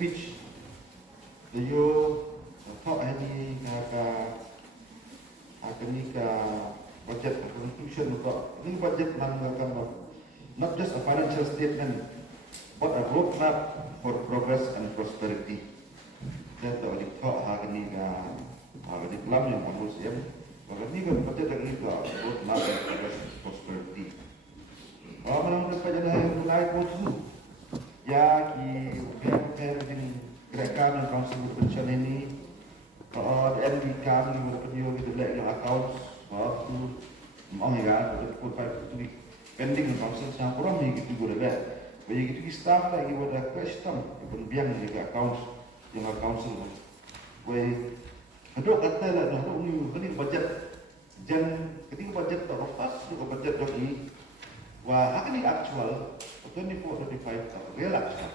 speech yo talk any ka budget conclusion ko ini budget man not just a financial statement but a roadmap for progress and prosperity. That the talk ini plan yang harus ini kan budget lagi ka roadmap for progress and prosperity. Menang pada yang mulai itu ya ki gerakan dan council pension ini dan di kami berpenyu gitu lek yang account waktu mau ya pun pending council sang kurang ni gitu gue dah bagi gitu staff lagi buat custom pun biang juga account yang council gue ada kata lah dah ni budget jan ketika budget tak lepas juga budget dah ni wah akan ni actual 24-25 real actual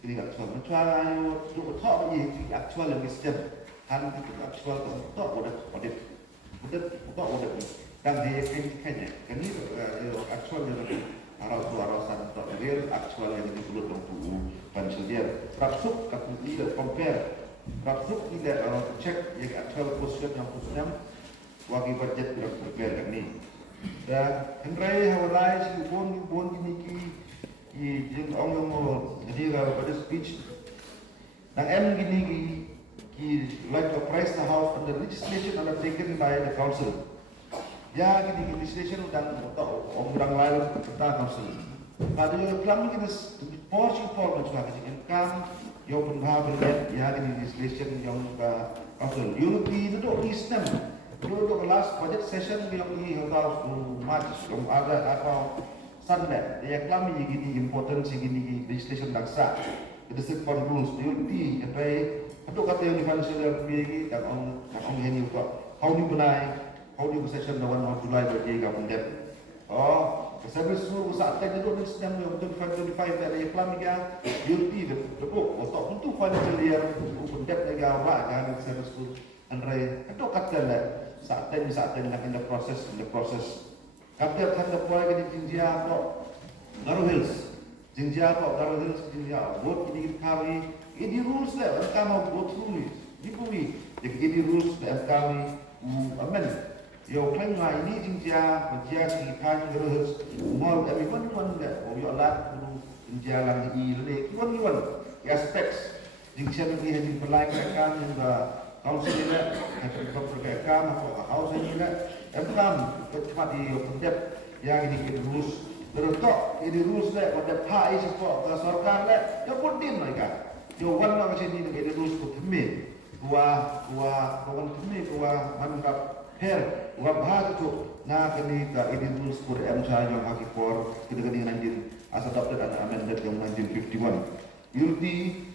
ini actual macam tu tak ni actual yang sistem han itu actual tak audit dan dia kayaknya kan ni actual yang arah-arahan tak real actual yang diperlukan untuk financial year rapsuk tapi tidak compare rapsuk tidak check yang actual position yang wagi budget yang prepare ni dan Henry Hawalai si bon gini jeng orang mau jadi pada speech dan gini like to price the house under legislation undertaken by the council ya gini legislation dan orang lain kita council pada yang kami kita portion macam income yang penghasilan ya gini legislation yang council unity itu system itu last budget session yang ini harus March yang ada atau Sunday, dia kami gini important gini legislation daksa. Itu set rules duty apa itu kata yang financial begini dan orang ini juga how ni benai how ni session lawan mau July bagi government debt. Service semua saat itu di sedang yang 25 dari kami ya duty depo untuk untuk financial year open debt lagi awak kan service tu andai itu kata lah saat ini nak in the process Kapten tanda poin ke Jinjia kok Garo Hills, Jinjia vote ini kami, ini rules lah, mereka mau go through it, ni bumi, jadi ini rules lah kami amend. Yo klaim lah ini Jinjia si kami Garo Hills, mau everyone that, yo alat dulu Jinjia lang lele, kiwan aspects, Jinjia ni hanya berlainan yang council ni lah, yang berkaitan atau house ni lah. Emkam cepat di pendep yang ini kita rules terus ini rules le pada pai support ke sarkar le ya pun din mereka yo wan ma kasi ni ini rules tu theme kawan theme mantap her bahas tu na kini ka ini rules for MSA yang haki for kita kini 19 as adopted and amended yang 1951 yurdi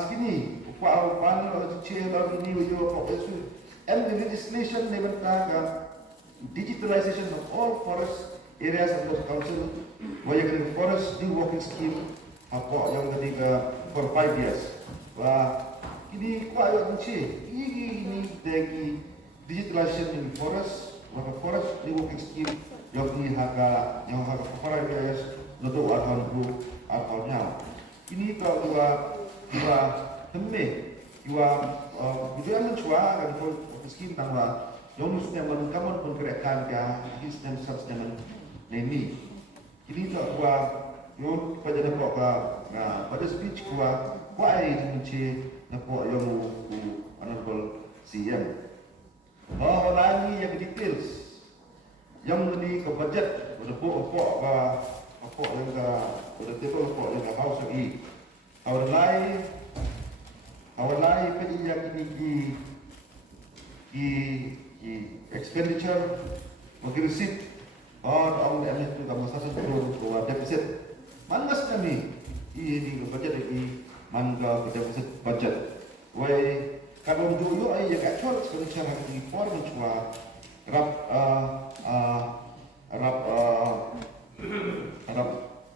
segini pan chair ini yo isu and the legislation ni berkata digitalization of all forest areas of the council, where you can forest new working scheme apa yang ketiga for 5 years. Wah, ini kuat yang kunci. Ini dari digitalization in forest, maka forest new working scheme yang harga for 5 years untuk atau ini dua temme dua budaya mencuat dan working scheme tangwa yang mestinya menungkaman penggerekan ya sistem subsisten ini tu yang pada nampak pada speech kuai menci nampak yang honorable CM lagi yang details yang ini ke budget apa yang pada table apa yang house lagi awal lain pergi yang ini expenditure mungkin receipt orang yang itu kamu sasar turun defisit mangas kami ini budget lagi mangga defisit budget way kalau dulu yang actual expenditure hari for mencuat rap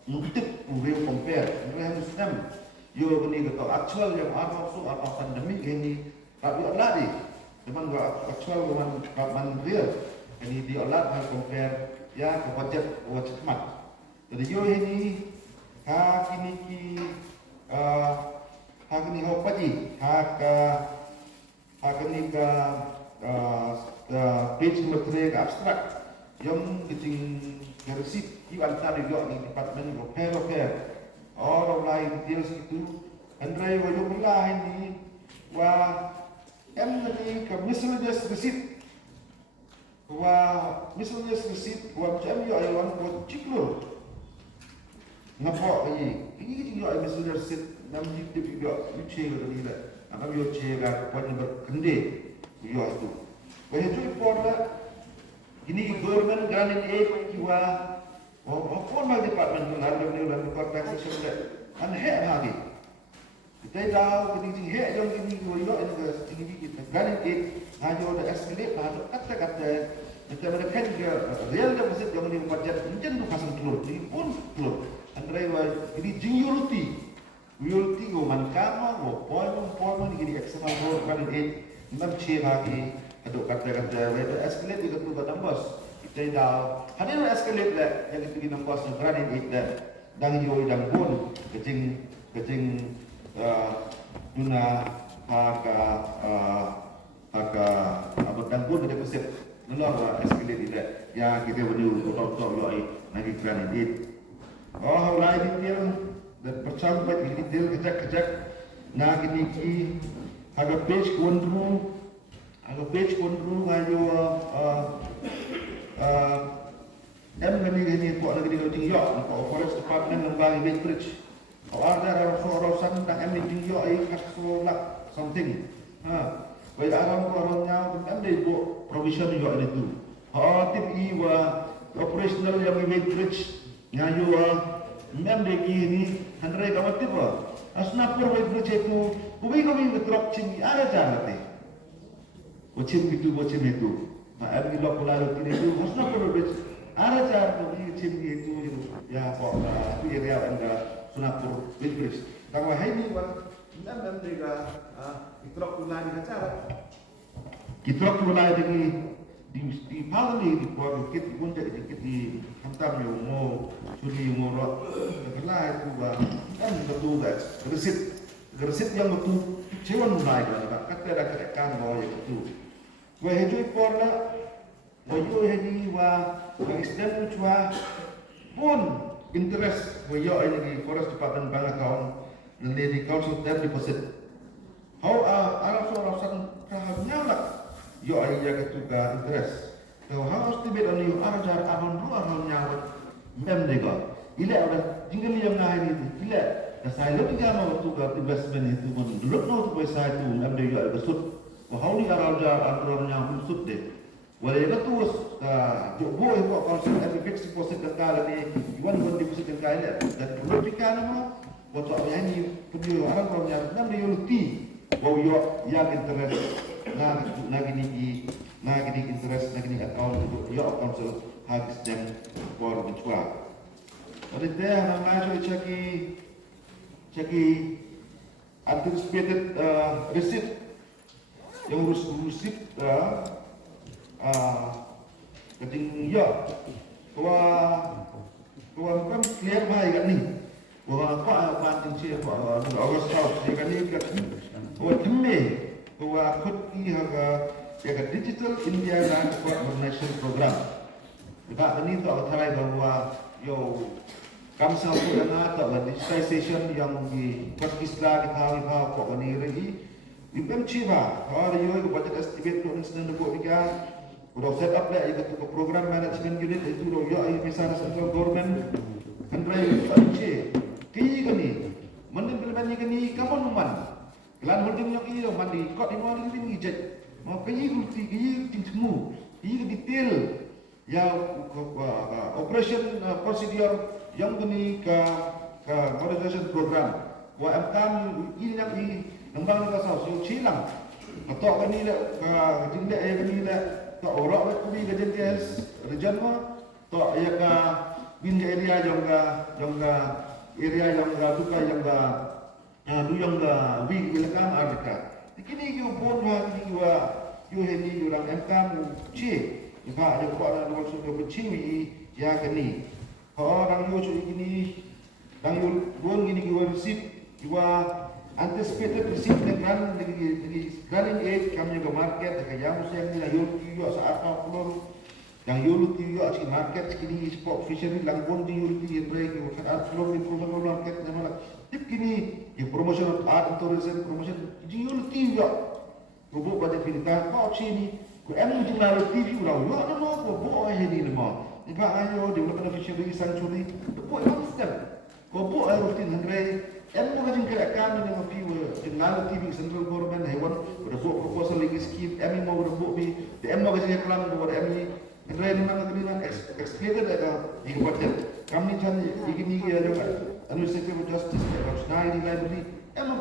mungkin real compare dengan sistem yo ini kata actual yang atau pandemik ini tapi lari memang actual dengan real ini diolah dengan compare ya ke budget cepat jadi yo ini kini ni ho paji ni ka page number 3 ka abstract yang keting receipt you antar yo ni department of pair all online details itu Andre wa yo mula ni wa ni ka miscellaneous receipt wa miscellaneous receipt wa jam yo ay wan ko ciklo ngapo ini yo ay miscellaneous receipt nam di yo uche ga ni la am yo che ga ko ni ber kende yo itu wa itu report la ini government grant aid kiwa formal department ng revenue and taxation la an he hagi kita daw kini he yung kini yo ini kita grant aid ngajo da escalate na kata kita mereka real da maksud yang ni budget injen tu pasang telur ni pun telur andre wa ini jingurti go man kama go poin ini external road grant aid nam che hagi aduk kata wa escalate itu tu numbers kita daw hadir escalate la yang itu numbers grant aid dan yo dan pun kecing duna aga abot dan pun kita pesep nolak escalate ida ya kita berdua untuk yo ai nagi grant aid lai detail dan percambat detail kejak na gini ki aga page kondru ngayo gani ko lagi di yo ko forest department lembaga Bedbridge ada urusan tentang MD yo ai kasolak something baik orang-orangnya ada bu provision yo itu tim iwa operational yang Bedbridge ngayo MD ini handrai kawat tiba asnapur Bedbridge itu kami betrok cing ada jalan bocim itu ada di lokal lalu itu asnapur Bedbridge ada jalan cing itu ya kok itu area anda Sunapur Bedbridge. Kalau ini wan dan mereka itrok ulai di acara. Itrok ulai di malam ni di kuat kita pun jadi kita di hantam yang mau suri mau rot. Kerana itu dan betul dah. Resit yang betul cewan ulai dah. Kata ada kerekan bahawa itu. Wah hijau porla, wajib hiji wah islam cua pun interest yo ini forest department bank account dan di council term deposit how ala sorasan rahanya lah yo ai jaga juga interest so how estimate on you arajar aron ru aron nyawat mem dega ila ada jingle yang ngahini itu ila da sai lo tiga mau juga investment itu pun lo no tu sai tu mem dega besut how ni arajar aron nyawat besut de wala ila tu bo ko council every fixed deposit da ni iwan deposit yang kaya dan logika nama waktu ini punya orang yang nam reality bahwa yang interest nagi interest nagi account yo council habis dan for bitua pada teh nama so ceki anticipated receipt yang receipt keting yo kan clear baik kan ni bahwa apa tinggi apa August tahun ni kan ni kat themme kut ki haga ya digital India dan coordination program kita ini tu atai bahwa yo kamsa ko na ta digitalization yang di Pakistan di kau ko ni ri ibem chiba har yo ko budget estimate to instant ko diga udah set up lah itu program management unit itu yo ai misalnya central government handrai panci ki gani mengimplement ni kapan numan kelan holding yang ini mandi kok ini mandi ini jet mau ki ting semua ki detail ya operation procedure yang gani ke modernization program wa amkan ini yang di nembang ka sa so chilang atau gani la jingda gani la to orang itu di Gajenties region mah to ya ka bin area yang area yang duka yang yang wi bilakan arka kini ki pun ni wa yo heni orang MK mu ci ba ada ko ada nomor sudah berciwi ya kini orang yo cu gini dan yo bon gini ki receipt wa anticipated receipt dengan running aid kami juga market yang yang ni lah yul sa apa pulur yang yul si market kini sport fishery langkon di yul yang break yang kan pulur di promotion market nama tip kini yang promotion of art and tourism promotion di yul rubo budget kita kau sini ku emu jumlah TV ulah yo no ko bo ini nama iba ayo development fishery sanctuary ko emang step ko bo ayo rutin hangre emu ka jingkira kami dengan piwa dengan TV central government hewan udah buat proposal lagi scheme emu mau udah buat bi emu ka jingkira kelam buat emu hangre ni mana kini kan explained ada di budget kami jan ini ya juga administrative justice naik di library emu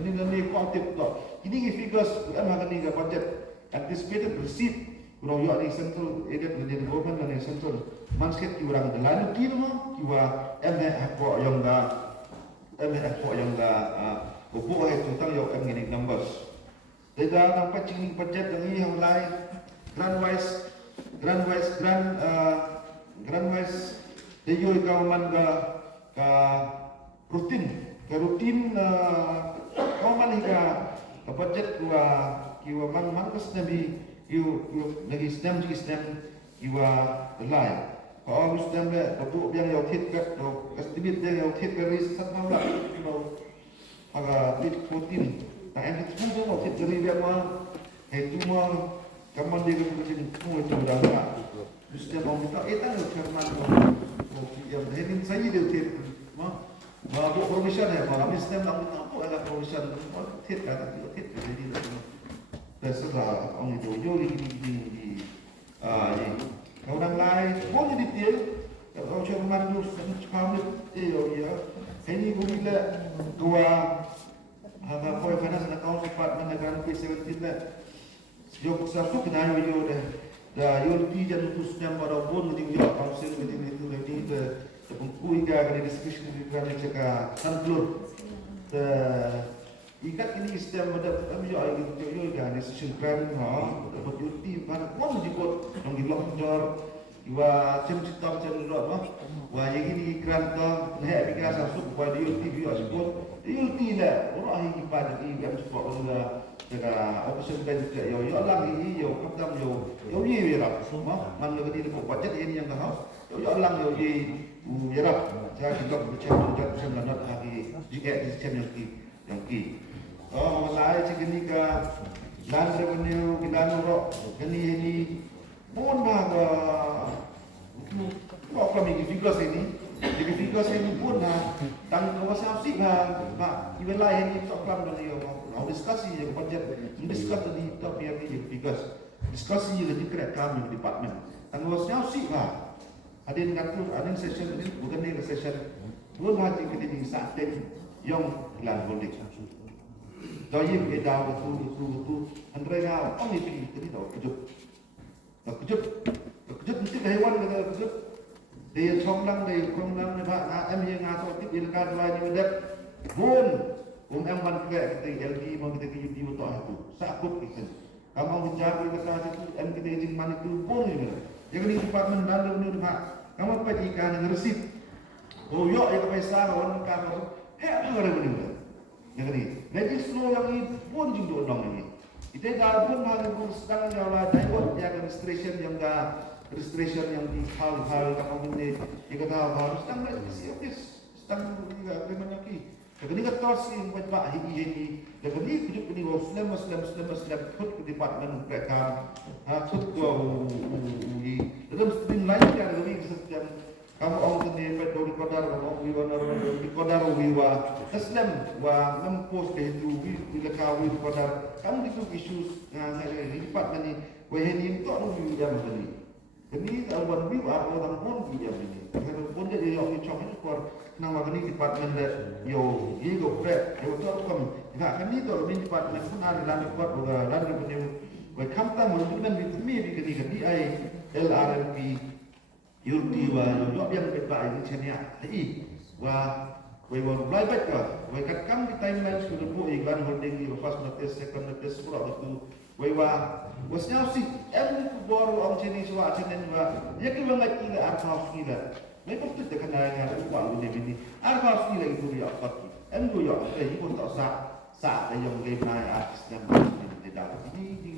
ini nanti konsep tu ini figures emu ka ni budget anticipated receipt kurang yo di central area di government dan central mansket ki orang lalu kini kiwa emu apa yang yang buku itu tentang yang ini numbers. Tidak nampak cing budget yang lain grand wise. Dia juga kauman ke rutin kauman hingga budget kiwa man kesnabi lagi snam kiwa lain. Kalau Muslim le, betul yang yang thiết ke, estimate yang thiết ke risk satu malam, kalau agak tit protein, nah yang itu pun yang thiết dari dia mah, itu mah kaman dia kemudian semua itu berangkat. Muslim orang kita, tanya firman, yang ini saya dia thiết, mah buat provision ya, mah Muslim orang kita apa agak provision, thiết kan, thiết jadi dia. Terserah orang itu, jauh ini. Orang lain, boleh detail. Kalau saya mengaku, kami ya. Ini bila dua apa yang mana nak kau sempat menekan P17 lah. Jauh satu kena yo dah yo tiada khususnya pada pun mesti yo council mesti pengkui kan discussion di kan cakap santlur. Ikat ini sistem ada kami yo kan decision kan dapat cuti pada pun dijemput yang dilonjor iwa cem rot wah yang ini ikran to leh pikir sasuk pada TV yo sebut lah orang ini pada ini kan support sudah jaga operation kan yo lang ini yo kaptam yo ye rap man lo di budget ini yang kau yo lang yo ye rap jadi kita bercakap sembilan hari jika sistem yang ki mulai segini ke land revenue kita nurut ini mohon bahagia kok kami figures ini pun tang kawasan sih even lain ini tak kelam dari mau diskusi yang budget discuss tadi top yang ini figures diskusi yang dikira kami di department tang kawasan sih ada yang ngatur ada yang session ini bukan ini session bukan haji kita di saat yang land holding Jadi kita betul antara orang ini jadi tahu kejut mesti hewan kata kejut dia somlang ni pak am yang ngaso tip dia kad lain ni dak bun am man kita LD mau kita di untuk itu sakut kita kamu mencari kata itu am kita izin man itu bun ni jadi department dalam ni pak kamu pergi kan resip oh yo ya pesa orang kan apa ni jadi, jadi semua yang ini pun juga orang ini. Itu dah pun hal yang sedang yang ada ikut yang registration yang di hal-hal kamu ini, jika tahu harus sedang juga bagaimana ki. Jadi kita terus yang buat ini, jadi hidup ini Muslim ikut ke department mereka, ikut ke dalam setiap lain yang ada di setiap kamu orang ini pada di kodar wiwa Islam wa mempos ke itu bila kawin kodar kamu itu isu lipat ni waheni itu anu jam ini awan wiwa orang pun jam ini kalau pun jadi orang cakap itu kor nama ini department yo ego prep yo terkom nah kan itu lebih department pun ada dalam kuat lalu punya wa kamta menunjuk dan bitmi di ai LRMP Yurti wa yo yang berbahaya ini chania hai wa mulai baik wa kat kam di timeline sudah bu iklan holding di first notice second notice pula itu wa wasnya si em baru orang sini suwa senen wa ya ki bangat kila arhaus kila mai pun tu tekan dengan wa ini arhaus kila itu dia apa em do yo ibu tak sah sa yung game na artist na tidak di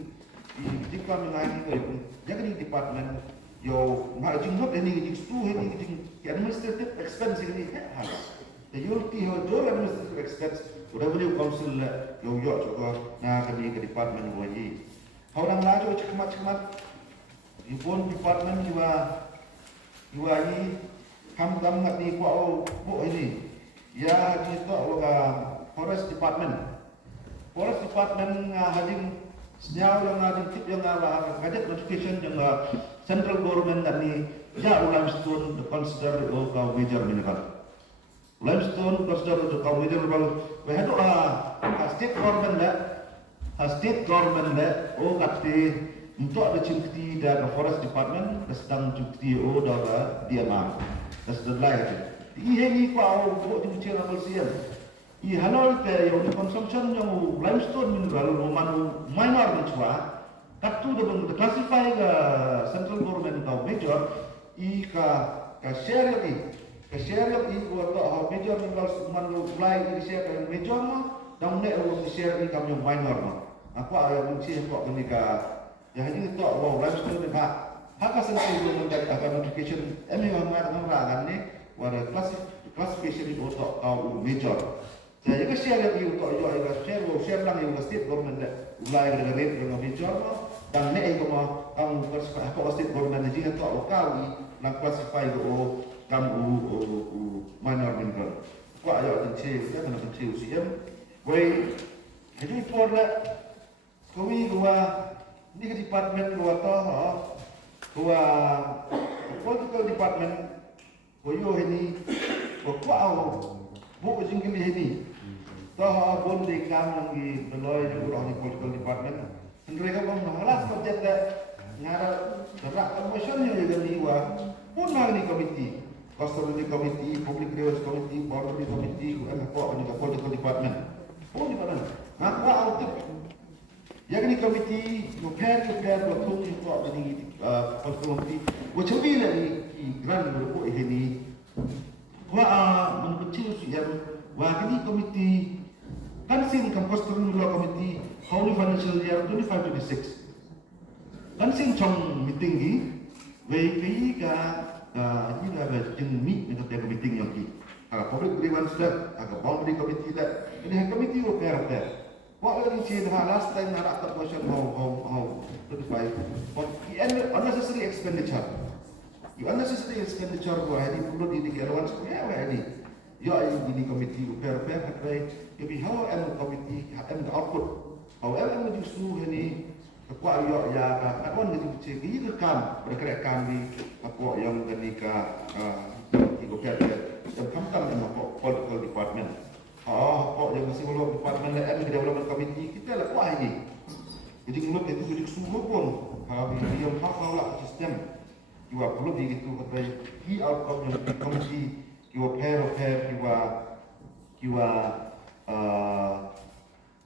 kami ngai ni jadi di department yo ma jing hot ni jing stu ni jing administrative expense ni ha the yulti ho jo administrative expense revenue council yo na kami ke department wo yi orang laju cemat Ibu department juga yi ham ngat ni ko ini ya kita forest department hading senyau yang hading tip yang ngajak notification yang central government ni ya limestone consider the major mineral limestone consider the major mineral we had state government kati untuk ada cuti dari forest department sedang cuti dari DMR dan lain ini kau buat di Cina Malaysia ini halal ke yang consumption yang limestone mineral roman minor mencua katu dengan classify ke central government atau major ke share lagi buat major mineral man mulai di share ke major dan nek share ini kami minor aku ada mencih kok ini ke yang ini tak wow limestone ni hak sengaja menjadi notification ini orang ni wada classification itu untuk kau major. Jadi kita share yang itu untuk share lang yang state government mulai dari rate yang major dan ni itu mah kau state government jadi untuk kau lang classify itu kamu minor mineral. Kau ayat kecil, kita kena kecil siam. Wei, jadi for kami ni ke department political department koyo ini kuau bu jingkil ini toh bon de kam ngi beloy di urang political department mereka pun malas subjek ngara gerak emotion yo gani wa pun ni committee custody committee public relations committee boundary committee ko ni political department pun di mana maka autik yang ini komiti repair waktu itu apa ni komiti macam ni lah ni grand berapa ini wah menkecil yang wah ini komiti kan sing komposter dulu komiti Holy Financial Year 25-26 kan sing trong meeting ni wei ka ini lah jeng meet untuk dia meeting yang ni public grievance dah boundary committee dah ini komiti repair what we see last time not after question how 35 but unnecessary expenditure go ahead perlu di allowance ya ini ya ini committee repair hakai jadi how committee and output however justru ini apa ya kan jadi cek ini kan berkerekan di apa yang ketika di repair dan kamtan dengan political department yang masih belum department lain development committee kita lah kuah ini. Jadi mulut itu jadi semua pun yang hak sistem juga perlu begitu kata key outcome yang committee juga pair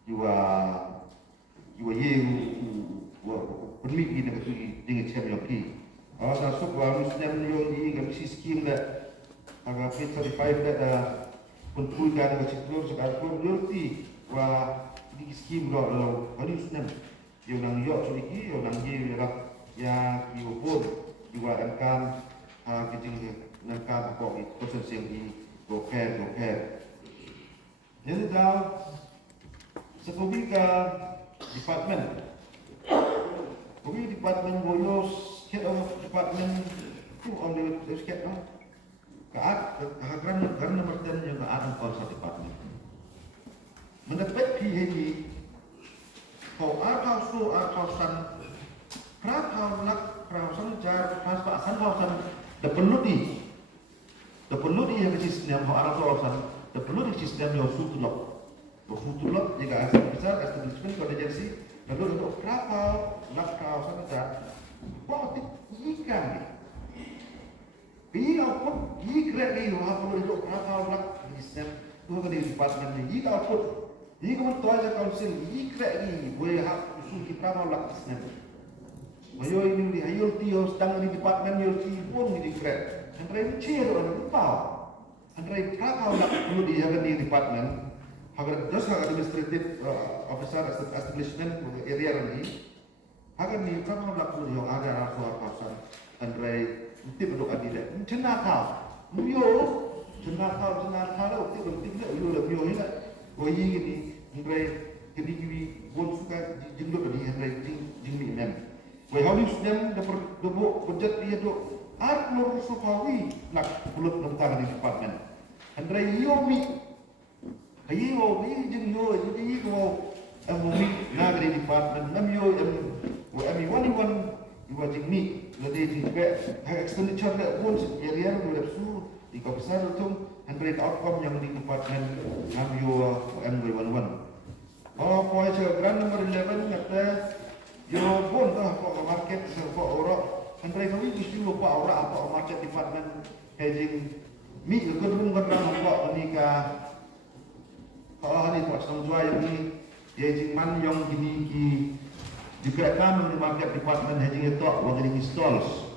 juga perlu kita betul dengan champion key. Saya suka muslim yang kami skim dah agak fit 35 dah Punpukan ke situ sekarang berarti wah di skim lo hari Senin yang nang yok sedikit yang nang je ya pun juga akan kecil nangka apa proses yang di goker jadi dah sekolah ke department boyos head of department tu on the skate kerana merten yang ada kuasa department mendapat PhD kau arkasan prahasan jar transpaasan kawasan dah perlu di yang sistem kau arkasan dah perlu di sistem yang sutulok jika asal besar establishment kau agensi lalu untuk kawasan jar kau ikan Ini output, ini kerja ni, wah kalau itu kerja orang sistem, tu kan di department ni, ini output, ini kementerian aja council, ini kerja ni, boleh hak usul kita orang sistem. Mayo ini di IoT, sedang di department IoT pun ini kerja, antara ini cer orang lupa, antara kerja orang perlu dijaga di department, hagar dosa administrative officer establishment area ni hagar ni kan nak perlu yang ada suara kawasan andrai tip untuk adil cina kau mio cina kau lo tip le yo le mio ina goyi ni andrai kini kiwi bon suka jingdo ni andrai jing ni men goyi how this them the budget dia tu art lor sukawi nak pulut tentang di department andrai yo mi ayo mi jing yo jadi ko mi nagri department nam yo wa ami wani iwa jing mi lade jing pe expenditure le pun area boleh su di besar tu 100 outcome yang di department nam yo am go wan oh point grand number 11 kata yo pun dah ko market ko ora 100 kami isu ko ora apa market department hedging mi ko rung ko ni ka kalau hari buat semua yang ni hedging man yang gini ki juga kami di market department hedging itu waktu ini stalls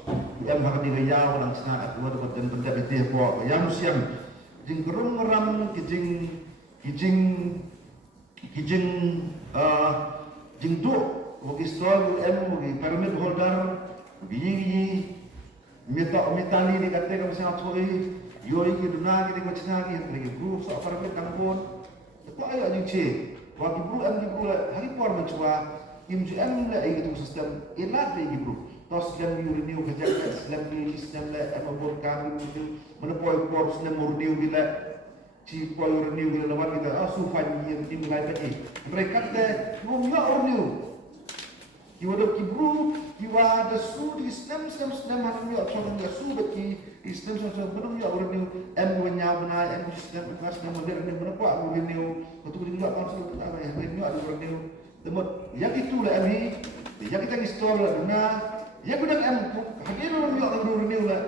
yang akan dirayau dalam sana aku ada dan pendat itu buat yang siam jing kerung ram kijing jing do waktu stall bagi permit holder bini metali ni kata kami sangat suai yoi ki duna ki ko china ki lagi group so permit kampun itu ayo jing waktu bulan di bulan hari por mencoba MGM la ay itu sistem ilat ay gibro tos dan renew kerja sistem ni sistem la amabor kami itu menepoy por sistem renew bila ci poy renew bila lawan kita asufan yang dimulai tadi mereka te ngomong renew kiwado kibro kiwada su di sistem hanu ya chon ya su beki sistem belum ya renew wanya bana sistem modern menepoy renew betul juga konsep apa ya renew Tempat yang itu lah ni, yang kita install lah guna, yang guna hadir orang yang renew lah,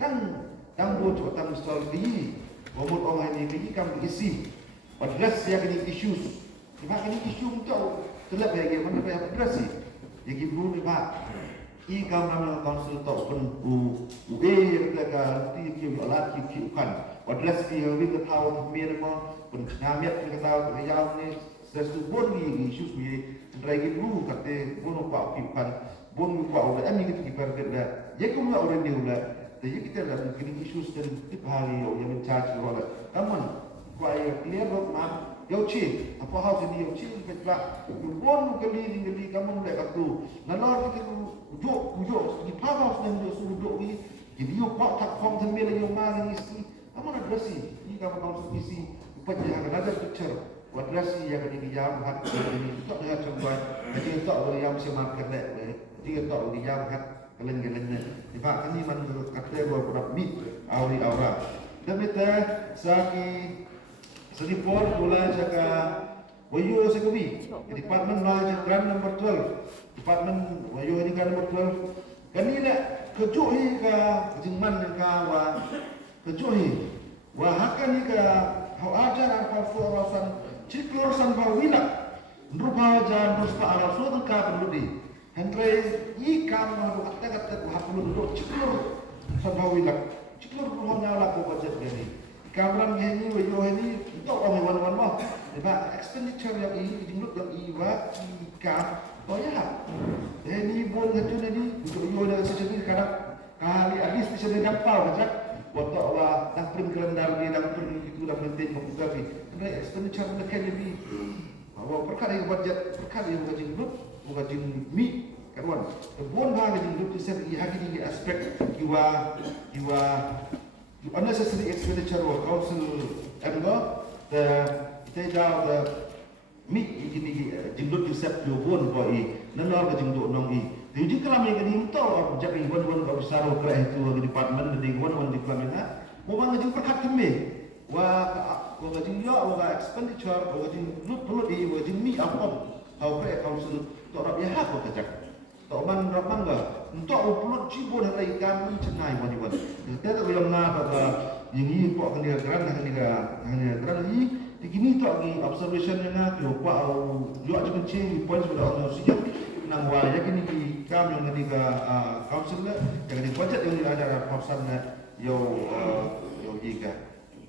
tang buat tang install di, buat orang ini kamu isi, address yang ini issues, sebab ini issue untuk terlebih lagi mana yang address sih, yang ibu ni pak, i kamu nama council tak pun yang kita ti kiu alat kiu kan, address dia kita tahu minimal pun nyamit kita tahu yang ni sesuatu bon ni isu ni ragi dulu kata bon pak kipan bon pak udah ini kita kipan kita ya kamu nak orang ni ulah jadi kita dah mungkin isu dan tip hari yang mencari orang kamu kaya clear road map yo chi apa hal ini yo chi kita bon kali kamu dah kata nalor kita ujuk di pavos dan yo suruh ni jadi yo pak tak form sembel yo mari isi kamu nak dresi ni kamu tahu isi upaya ada picture wadrasi yang ini jam hat ini tak ada contoh jadi tak boleh yang semua kena jadi tak boleh yang hat kelen-kelen ni pak ini menurut kata buat produk meat aura demi teh saki selipor mulai jaga wayu sekobi department mulai grand number 12 department wayu ini grand number 12 kan ni nak kejuhi ke jingman ke wa kejuhi wa hakan ni ke hau ajar apa fuarasan ciklor sanpa wila rupa jan ruspa ala suatu ka pendudi henry ikan mahu kata hapulu duduk ciklor sanpa wila ciklor rupa nyala ko budget ini kamran ini wayo ini itu orang wan mah sebab expenditure yang ini jumlah yang iwa ikan toya ini bon ngajun ini untuk yo dan sejenis kadang kali habis bisa dapat macam waktu awak dah print kalendar ni dah print itu dah maintain fotografi kena expenditure nak jadi awak perkara yang budget perkara yang gaji grup gaji mi kawan bon bah gaji grup tu saya hari ni aspek iwa unnecessary expenditure of council ember kita dah mi ini jingdut disep yo bon boy nanor gaji grup nongi jadi kalau mereka ni tahu jadi wan kalau besar kerja itu di department di wan di kelamina, mau ngaji perkat kami, wah ngaji ya, wah expenditure, wah ngaji perlu di, wah ngaji mi apa, how kerja council tak rapi hak kau kerja, tak man enggak, untuk perlu cibo dan ikan cenai wan. Kita tak bilang nak apa, ini kok hanya geran ini, begini tak lagi observation yang nak, yo pak, yo aja kencing, poin sudah orang siap. Nang wa yakin ni kam yang ni ka council la yang ni budget yang ada kawasan yo jika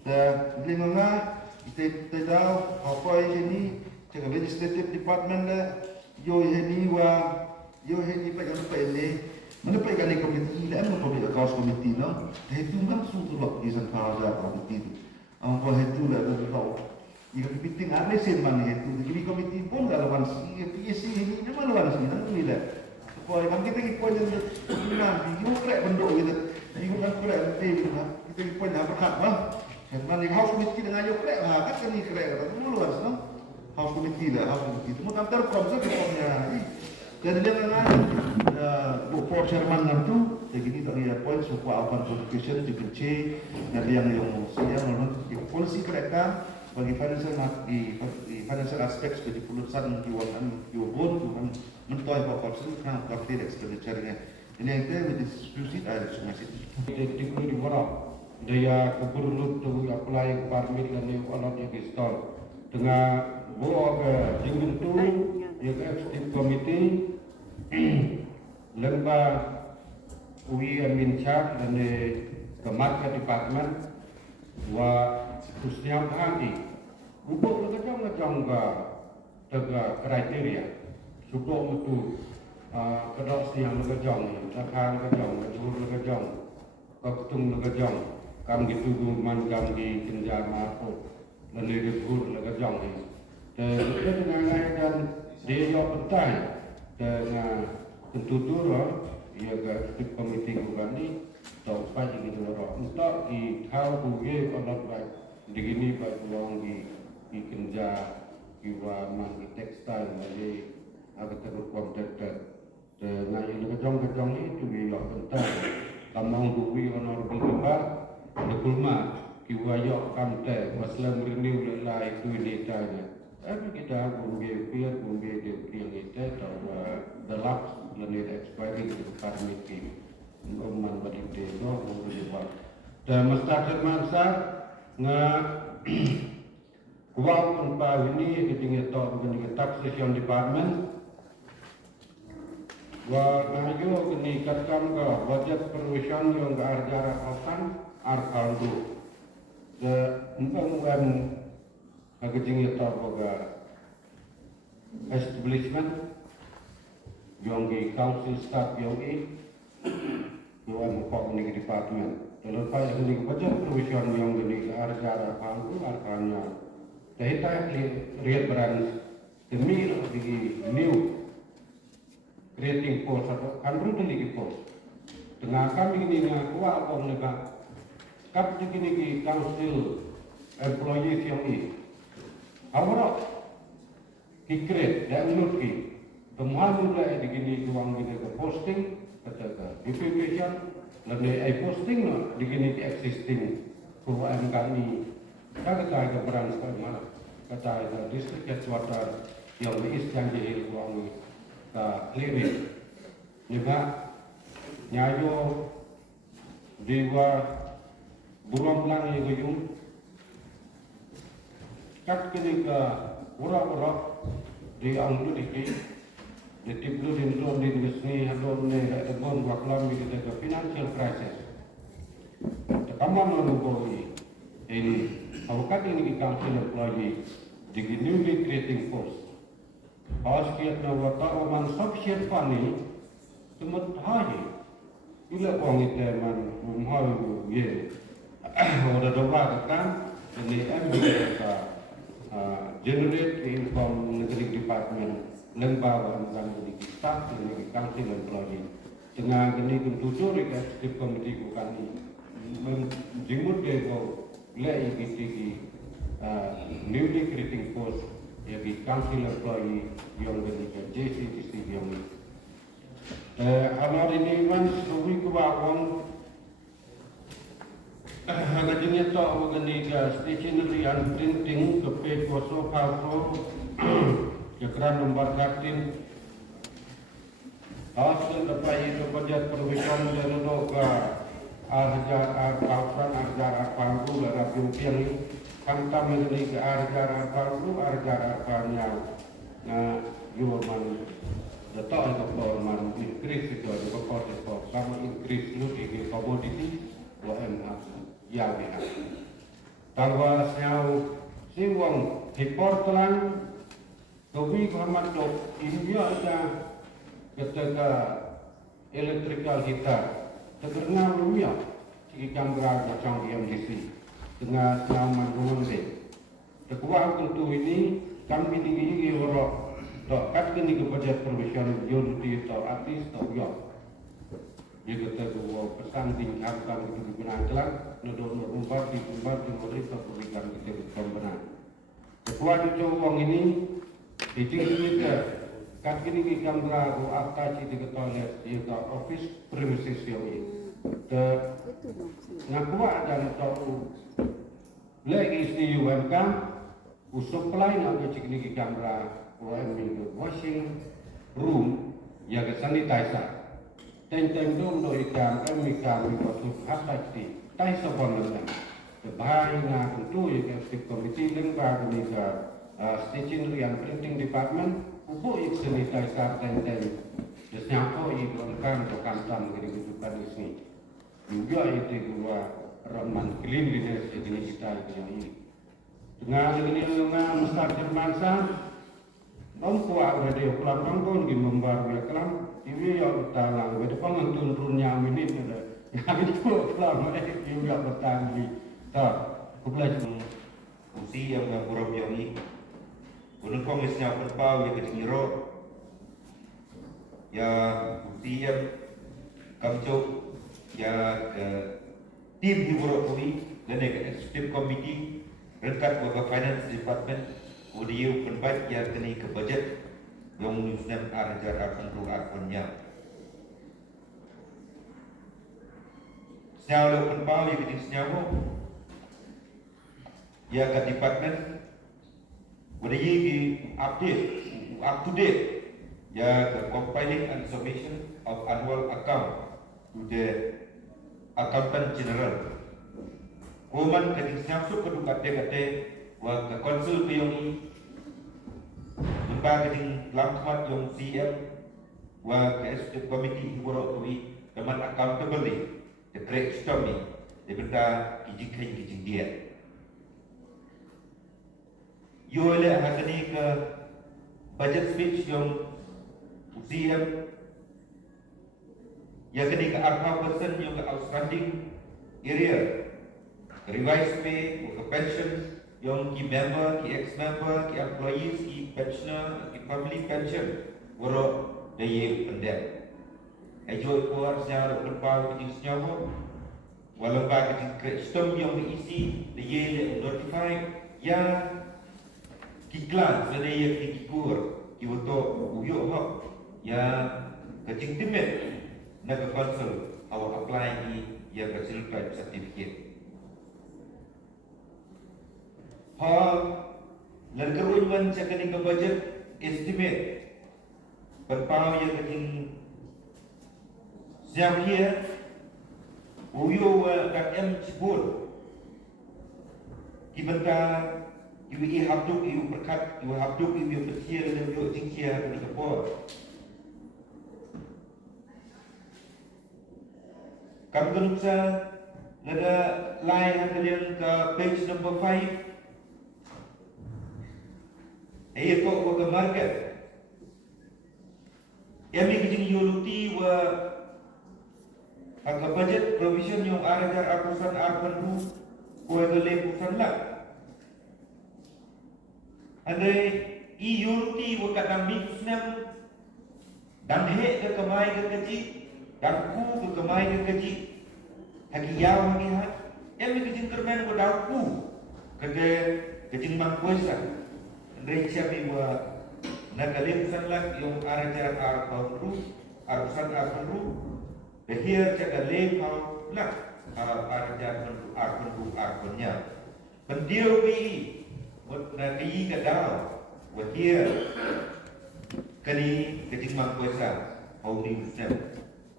ta lingonga kita tahu apa ini cakap legislative department le yo ini pak yang lupa ini mana pak yang komiti le mana komiti akaus komiti no itu kan suatu waktu isan kaza komiti itu apa itu le tahu jika meeting ada sen mana itu jadi komiti pun lawan si PSC ini cuma lawan si nang ni le supaya kan kita ikut yang nanti yo krek bentuk gitu ibu kan krek nanti kita ikut apa hak bah mana house committee dengan yo krek kan ni krek tapi luar no house committee itu mau kantor komsa reformnya jadi dia dengan board chairman nanti jadi ini tadi appoint supaya open qualification dikecil dan yang saya menurut polisi mereka bagi financial aspects jadi pelurusan kiwangan kiwabun kiwan mentoy bapak kan capital expenditure-nya ini yang kita diskusi ada diskusi di Warok daya keperluan tu apply permit dan yang alat yang install dengan bawa ke jengin tu yang executive committee lemba UI admin charge dan kemarka department wa khususnya hati untuk ngejong tega kriteria supaya itu kedok siang ngejong takang ngejong ngejur ngejong ketung ngejong kam gitu man kam di kenjama ko dan lebur ngejong ini dan dengan dan dia yo pentai dengan tentu ia ke komite bukan ni tau pagi gitu loh untuk di tahu buge kalau baik digini baik uang di kerja kiwa man di tekstil jadi agak terus kontraktor dengan yang kejong itu dia penting kamang bugi honor berlembar berkulma kiwa yo kamte waslam renew lah itu ditanya tapi kita buge piat buge di yang itu atau delap lebih expiring di permit ini man balik desa mungkin buat dan masyarakat masa nggak kuat tanpa ini ketinggian tahu dengan taxation department wah ngajo ini katakan ke budget provision yang ke arjara akan arkandu dan mungkin ketinggian tahu ke establishment yang di council staff yang Tuan Kok ni department. Kalau pada ni budget provision yang ni arjara angku arkannya. Tehita lihat branch demi di new creating force atau kanru lagi force. Tengah kami ini ngaku apa mereka kap di council employees yang ini. Awak dikret dan nutki. Semua mulai begini uang kita ke posting, kata duplication, lalu posting no, begini existing perubahan kami. Kata ke peran sekarang kata ke distrik headquarter yang di East Janji uang ke klinik. Juga nyayo dewa bulan lang yang yung kat kini ke ura-ura di angdu dikit. Jadi perlu diintrol di negeri hadon ne hadon waklam di kita financial crisis. Tekaman menunggu ini awakat ini di council employee di newly creating force. Awas kiat na wata oman sufficient funny temat haji. Ila orang itu man menghalu ye. Orang doa kan ini MBA generate income negeri department lembaga yang di staff dan di council employee dengan ini tentu di executive committee bukan menjemur dego lei di newly creating force ya di council employee yang di JCTC yang amal ini man suwi kebawang hanya jenis tahu gani stationery and printing ke P2 Palso Jakran nomor 13 hasil dapat itu budget provision dan ke arjar pangku lara pimpin kanta menjadi ke arjar arpanya yuman datang ke forman increase itu di bawah itu sama increase lu di komoditi yang tanggal siau si wong Portland Kowi Muhammad Dok India ada ketika elektrikal kita terkenal dunia si Canberra macam MDC dengan selamat rumah Tekuah tentu ini kami tinggi orang tak kat kini kepada profesional jurnalis atau artis atau yok. Dia kata bahawa pesan tingkatkan itu digunakan kelak, nodon rumpat di mereka berikan kita benar. Tekuah itu uang ini ditinggi kita kat kini di Canberra atau atas itu ketahuan dia office premises yang ini. Ngakuat dan tahu lagi istimewa UMKM usuk lain agak cik ni Canberra washing room yang ke sanitizer ten do ikam waktu hati tai sabon lepas bahaya na tentu yang ke komiti lembaga ni ke stationery and printing department ubuk ik sanitizer ten desnyako ik UMKM to kantam gini kehidupan ini juga itu gua Rahman cleanliness ini kita ini dengan ini dengan Ustaz Firmansa kuat radio kelam nongkon di membar ya kelam TV yang bertalang wedi pangantun runnya minit ada yang itu kelam juga bertalang di tak kublah usi yang ngurap yang ini unang kongesnya berpau ya kecingiro ya usi yang kamcok ya tim di ngurap ini dan executive committee Rekat ke Finance Department Udiu penbat yang kini ke budget yang menyusun arajar akan akunnya. Senyawa penpau yang kini senyawa ya ke department Udiu di update up to date ya ke compiling and submission of annual account to the Accountant General. Kuman keting siapsuk kedua kate wa ke konsul ke yang ini lembaga keting langkat yang CM wa ke executive committee iborok tui teman accountability the great story de benda kijing dia yo le hakani ke budget speech yang CM ya kini ke 40% yang ke outstanding area revised pay ke pension yang ki member, ki ex-member, ki employees, ki pensioner, ki family pension waro daya pendek. Ejo keluar secara berpau ke senyawa walau bagi sistem yang diisi daya notify ya kiklan sedaya ki kur ki untuk uyuk hak ya kecing timet nak konsul awak apply ni ya kecil type certificate. Hal lergerungan cakap ke budget estimate berpau yang kecil siap here uyu kat cibul kibenta ibu habduk ibu berkat ibu habduk ibu berkir dan ibu jingkia ke kapor kami kenapa ada line yang ke page number 5 Ia kok ke market. Yang mikir yuluti wa agak budget provision yang arajar akusan arpan ru kuai gele kusan lah. Andai yuluti wa kadang mixnam dan he ke kemai ke keji dan ku ke kemai ke keji hagi yaw hagi hat. Yang mikir termen wa dauku ke kejing mangkuasa. Andai siapa wa nagalim sanlak yung arajar arpan ru arusan arpan ru dahir jaga lekau nak arajar arpan ru arpannya pendiu bi wat nagi kadau watia kali kejing mangkuasa auri usam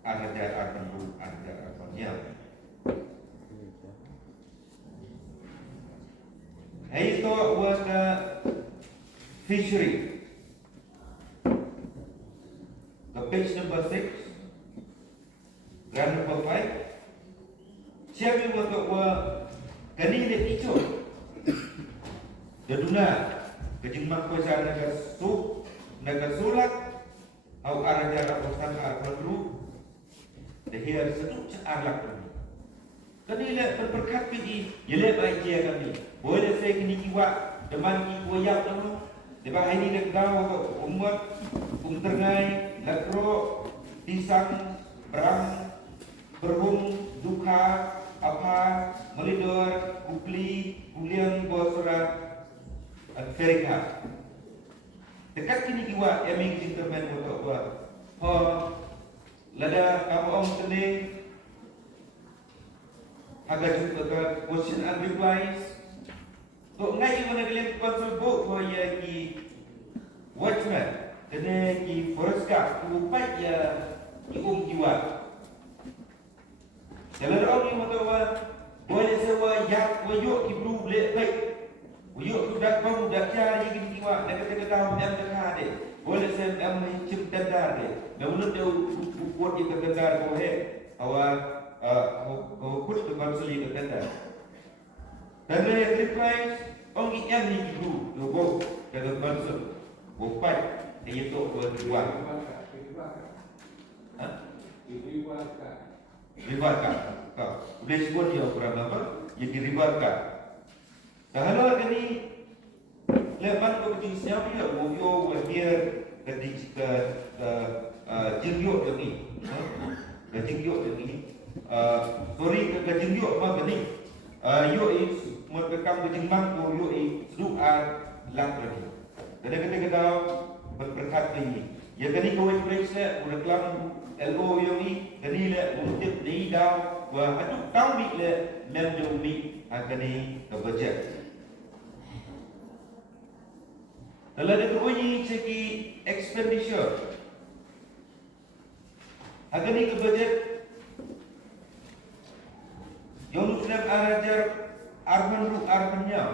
arajar arpan ru arajar arpannya hai to was the fishery. The page number 6, grant number 5. Siapa yang buat kanile ijo. Daduna kejimang kuasa naga sulak au araja raposan arpadu dahir seduk alak kami. Kami le berberkat pi yele baik dia kami. Boleh saya kini kiwa deman ki koyak tu. Depa ini nek dau umat terngai lakro pisang berang berhum duka apa melidor kupli kuliang bosra Amerika. Dekat kini kiwa eming intermen motor buat. Lada kamu om tene agak juga ke question and replies. Tok ngai mana gelem konsul book ko ya ki watchman tene ki forest upai ya ki jiwa. Kalau orang ni motor boleh sewa yak wayuk ki blue black baik. Wayuk sudah kau dah cari gini kiwa nak kata tahu dan dengar deh. Boleh saya mencip dadar deh. Namun dia buat kita dadar ko he. Awak kut tu konsuli ke dadar. Dan dia replies orang yang ni dulu logo dalam konsul. Bupat dia tu berdua. Ribarkan. Kau boleh sebut dia orang apa? Yang diribarkan. Dah halau kini lepas tu kita siap dia video biar ketika jingyok ni, jingyok ni, sorry jingyok apa ni? Yo is merkam kejimang ko yo is doa lang lagi. Jadi kita berberkat ini. Ya kini kau express reklam LO yang ni, kini le untuk di daw, wah aduh tahu ni le lem ni akan ni budget. Kalau ada bunyi segi expenditure, akan ni ke budget. Yang Muslim arajar armannya.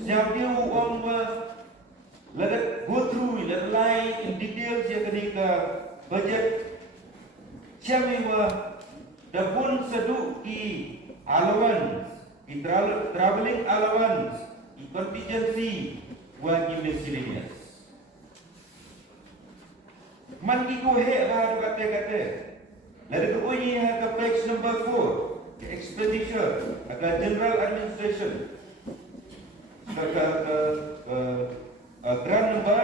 Siapa dia orang let it go through, let line in details yang kini ke budget. Siapa the pun seduk ki allowance, ki travelling allowance, ki contingency, wajib miscellaneous. Man ki ko he lah kata. Lalu bunyi ke page number 4, ke expenditure, ke general administration, ke grant number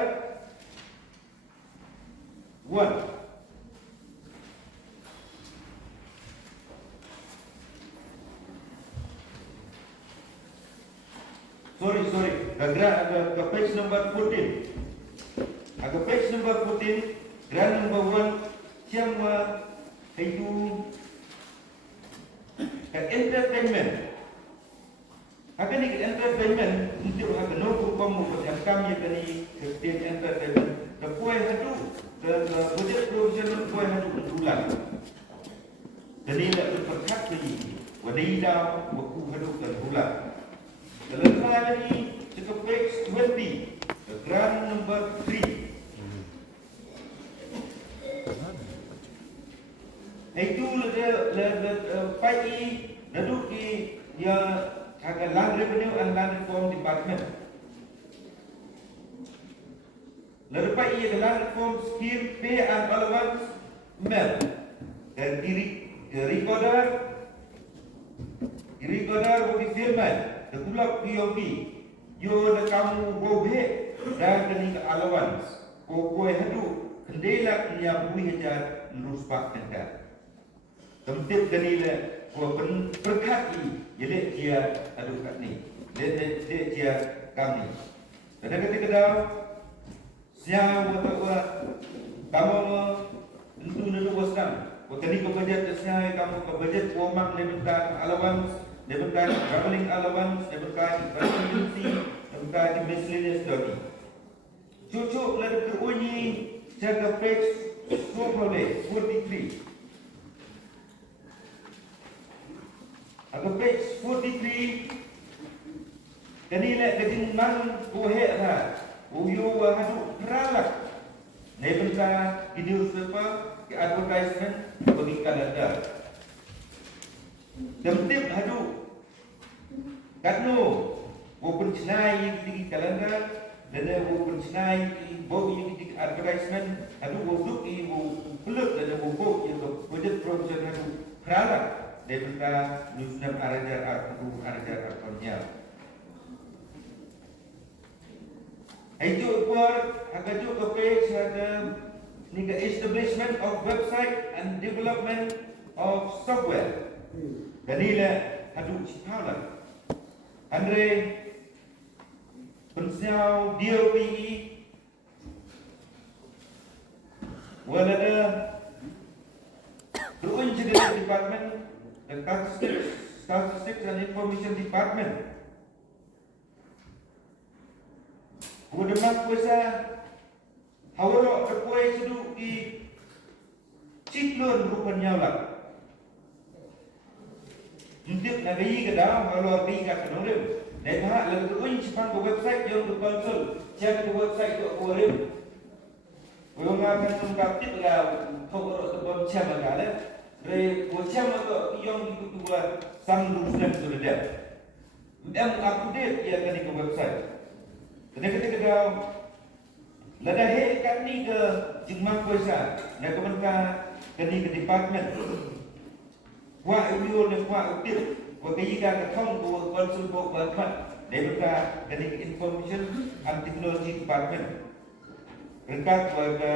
1. Sorry, ke page number 14. Ke page number 14, grant number 1, siapa itu entertainment. Akan ni entertainment untuk akan nombor kamu kami kini setiap entertainment. Kau hadu, budget provision kau hadu bulan. Jadi nak berkat lagi. Wadida waktu hadu bulan. Kalau lagi cukup page 20, grant number 3. Itu pai naduk ki ya agak land revenue and land reform department. Lalu pai ya land reform scheme pay and allowance mel dan recorder bagi firman tegulak POB yo na kamu bobe dan kini ke allowance ko hadu kendela nya bui hajar lurus pak kendal. Tempat kini le, berkat ini, jadi dia aduh kat ni, dia kami. Dan ketika siapa kamu tentu dulu boskan, kini kebajet siapa kamu kebajet uang lebentar allowance, lebentar travelling allowance, lebentar contingency, lebentar miscellaneous duty. Cucuk lalu terbunyi jaga page 43. Agar page 43 kini le kejin man kohe lah uyu hadu peralak ne benda video serpa ke advertisement bagi kalender demtip hadu Katno, open chnai di kalender, dan open chnai di bau di advertisement, adu wuduk i pelut dan wuduk yang project promotion adu kerala daripada nusnam arajar akonnya. Itu buat agak juga page ada ni establishment of website and development of software. Dan inilah adu cipala. Andre pensiau DOPE walada the Engineering Department, the Statistics and Information Department. Kemudian kuasa hawaro terkuai sedu di ciklon rupanya lah. Untuk nagai ke dalam kalau tingkat kenurem. Dan hak lalu tuin cepat ke website yang berkonsul, cek ke website tu kuarim. Orang akan mengkatit lah kau kalau terbang cek agak le. Dari cek agak yang ikut dua sang ruslan sudah dia. Dan update dia akan ke website. Ketika kau lada he kat ni ke jengmak kuasa, nak kementerian kini ke department. Wah itu dan wah itu, wah kaya ke kong tu konsul bok berkat daripada kini information and technology department. Rengkat ke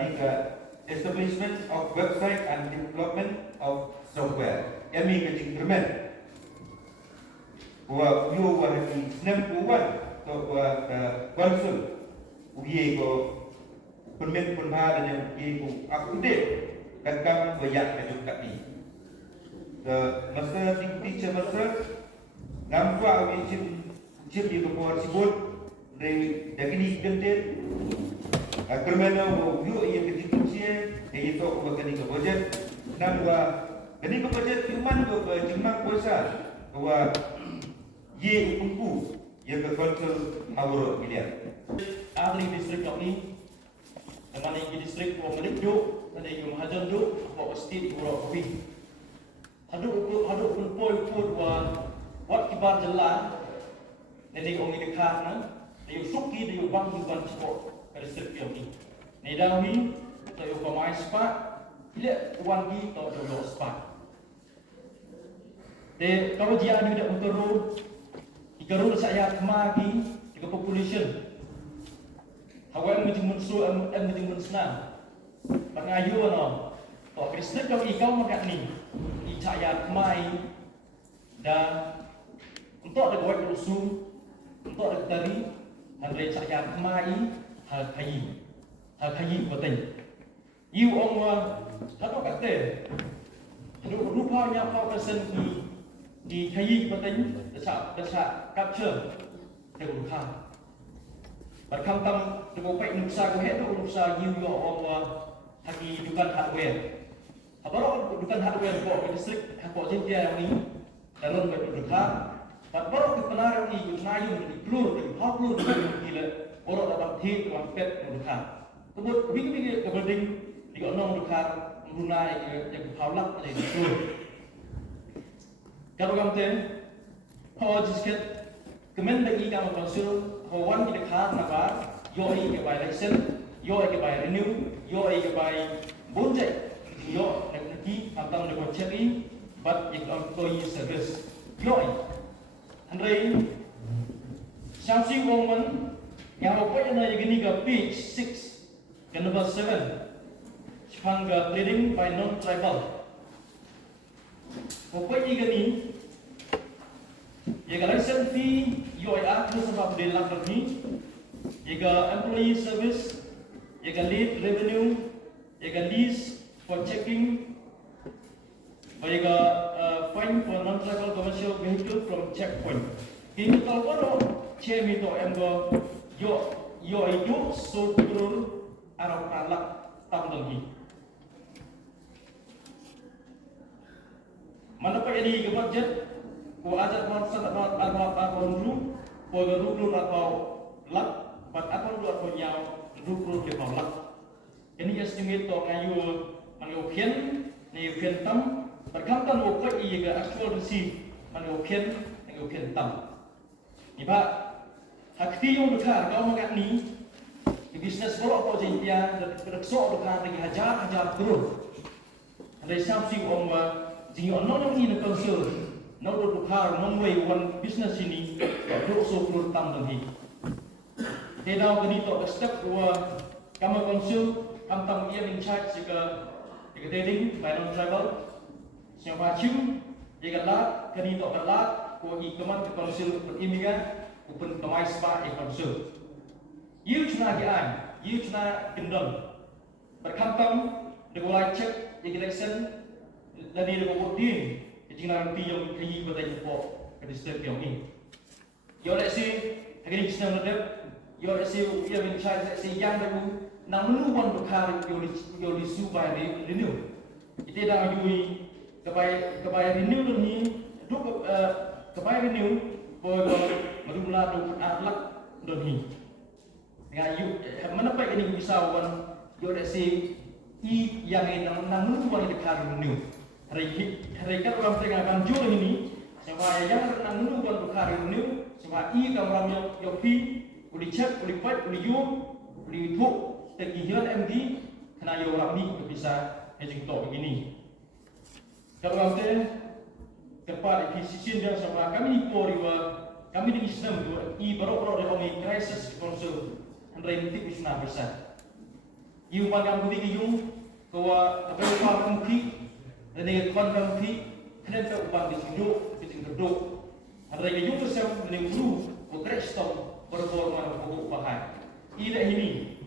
ni ke establishment of website and development of software. Ini ke jengkermen. Wah you wah di senam kuat tu wah konsul. Uye ko permen punha dan yang uye ko update kakam banyak kajut kat ni. Masa teacher masa nampak uye cip di bawah sibut dari ni gentet. Kerana uye ia kecil-kecil, ia tu ko kani ke budget. Nampak kani ke budget human ko ke jemak kuasa bahwa ye upungku ia ke kontrol awro miliar. Ahli distrik kami, dengan yang distrik Pulau Duk, ada yang Mahajan Duk, Pulau Estate Pulau Kopi. Haduk pun wat kibar jalan, dari orang ini dekat, dari suki, dari bang bukan sport ke distrik kami. Nedawi, dari pemain sepat, tidak wangi atau dulu sepat. Dan kalau dia ada untuk ikarul saya kemari, jika population. Awak mesti muncul, mesti musnah. Pengayu no, kalau Kristen kau ikau makan ni, icaya mai dan untuk ada buat rusuh, untuk ada tari, mandai caya mai hal kayi betul. You orang satu kata, rupanya kau pesen di kayi betul, desak capture, terbuka. Berkam-kam dengan baik nusa ko heto nusa giu yo orang hagi dukan hardware. Aparo dukan hardware ko ke distrik ko jentia yang ni dalam berdekat. Baru ke penarang ni yunayu di plur di haplu di gila orang dapat hit dalam pet berdekat. Kemudian bigi ke building di onong dekat Brunei yang haulak ada di plur. Kalau kamu kau jisket kemendaki kamu konsul kawan di dekat nama yo ke by license, yo ke by renew, yo ke by bonjek, yo nanti antang dengan check-in, but yang employee service, yo. Andai, samsi woman yang apa yang ada gini ke page 6, ke number 7, sepangga trading by non-tribal. Apa yang gini? Jika license fee, UIR itu sebab dia lakukan ni. Jika employee service, jika lead revenue, jika lease for checking, jika fine for non-tribal commercial vehicle from checkpoint. Ini kalau baru, cemi tu ember yo itu suruh arah alak tambah lagi. Mana pak jadi ke budget? Ko ajak masa dapat apa dulu, ko dulu atau lak, but apa dulu atau nyau dulu ke lak. Ini estimate to ngayu mangukian, ni ukian tam, berkantan wo ko i ga actual receive mangukian yêu phiền tầm ni ba hakti yung dekha kau mengak ni business borok ko jintia rekso dekha lagi hajar terus ada samsi om jing on non ni nak konsul no do dekha non way one business ini do so keluar tam dan hi Tedau kini tok step dua kamu konsul kam tam ia in charge jika trading by non travel siapa cium jika lat kini tok lat ko i keman ke konsul perimigan open kemai spa e konsul you cuna gian you cuna kendal berkampam dengan cek election dari dengan din jika nanti yang kayi bertanya pop ke district yang ini yo let's say hari ini sedang ada yo let's say ia in charge let's say yang baru namun one bekar yo di subai renew itu dah yui kebai renew ni duk kebai renew boleh merumlah duk atlak doni dengan you mana baik ini bisa wan yo let's say i yang namun one bekar renew hari kan orang tengah banjur ini sebab yang namun one bekar renew sebab i kamram yo pi boleh cek boleh fight boleh you boleh tu tegihan MD kena yo orang ni bisa hedging tok begini. Kalau ante tepat decision yang sama kami ikoriwa kami di Islam dua i baru dari crisis konsul andai mesti bisa besar. Iu pagam budi yung kawa apa kumki dan dengan konfirmasi kena tak ubah di sini kedok andai yung tersam dengan guru okrestom berforma pokok bahan. Ida ini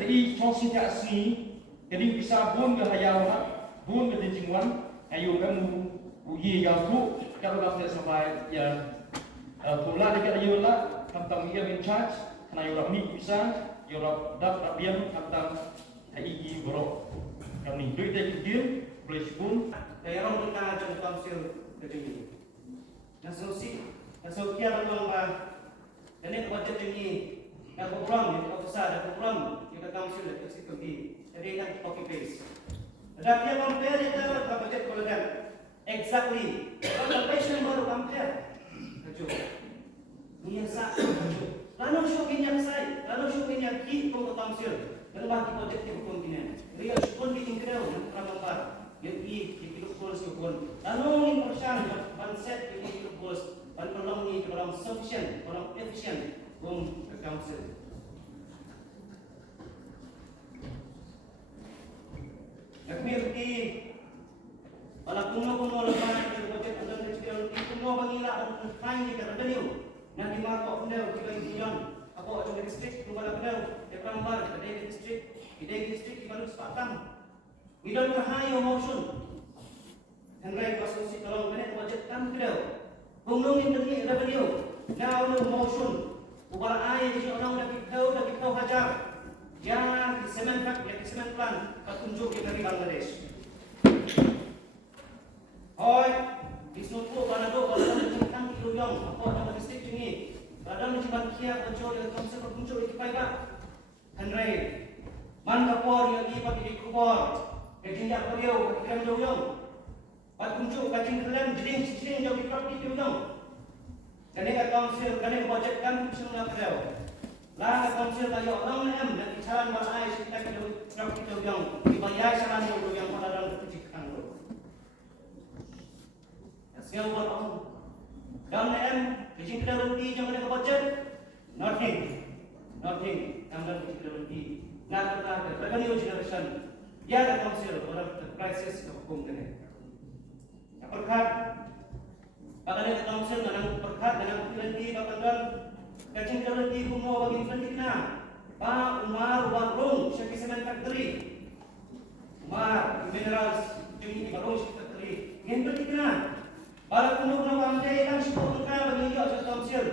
jadi consider sini jadi bisa bun ke hayawah bun ke jingwan ayo kamu uji yaku kalau kamu sampai ya pula dekat ayo lah tentang ia in charge karena orang ni bisa orang dapat biang tentang hai borok kami duit dia boleh sebut dari orang kita jadi konsil begini naso kia orang ini budget ini yang program yang officer dan program yang council dan executive jadi yang copy paste dan dia compare itu dengan budget kolega exactly kalau patient baru compare kacau biasa kacau lalu shopping yang saya lalu shopping yang key untuk council berubah di budget di kontinen real shopping di ingkrel dan pramambar yang di post pun lalu ini persen konsep ini post dan tolong ni orang sufficient orang efficient untuk council. Nagmirti wala kuno lepas dari budget untuk digital kuno bangila ang kain ni revenue na di mako kuno 3 million ako ang district kumala kuno e prambar Kadai district di baru sepatang we don't high motion and right asosiasi tolong kena budget kan kuno Bungungin demi revenue, now no motion. Ubah air di orang dah kita hajar. Jangan di semen plan petunjuk dari Bangladesh. Oi, bisnuku panado kalau tentang kiluyong, apa ada district ini. Ada macam kia bocor yang konsep petunjuk di Paiga. Henry, man kapor yang di kubor. Kejinjak beliau kiram jauh. Petunjuk kacing kelam jering jauh di property jauh. Kani council kani budget kan semua kerja. Lah council tayo orang nem dan bicara malai kita kita property jauh. Dibayar saran jauh yang pada dalam kebijakan lo. Skill buat orang. Dan nem kacing kelam di jangan ada budget. Nothing. Kamdan kacing kelam di. Nak revenue generation. Ya ada council orang crisis hukum kene. Perkat Pakaian council dengan perkat dengan kelenti bakal kacing kelenti kuno bagi kelenti kena Pak Umar Warung Syekh Semen Factory Umar Minerals Juni Warung Syekh Factory ingin kelenti kena para kuno pantai yang syukur kena bagi yo Syekh council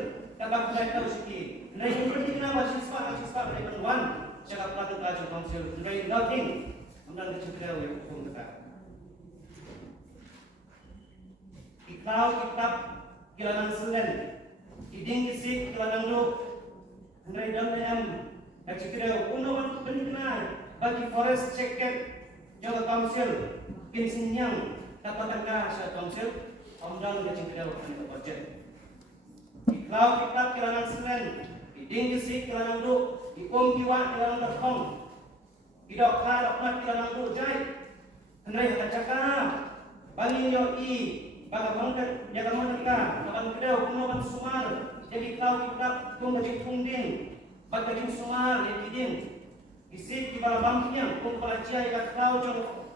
tak boleh tahu sikit lain kelenti kena masih sebab dari penuan cakap pelakon Syekh council lain nothing undang kecil yang hukum dekat Iklau kitab kilangan selen, iding kisik kilangan lu, hendak dan ayam, kacik kira uno pendidikan bagi forest ceket, jaga council, kinsinyang dapat tangga saya council, omdang kacik kira bukan budget. klau kitab kilanang seren, iding kisik kilanang du, kiwa kilanang terkong, idok ka dok mat kilanang du jai, henry kacaka, bangin yo i, baga mangkat jaga mangkat ka, kapan kedau kunoban sumar, jadi klau kitab kung bajing kungding, bag bajing sumar yang kiding, kisik kibala bangkiang, kung kepala cia ikat klau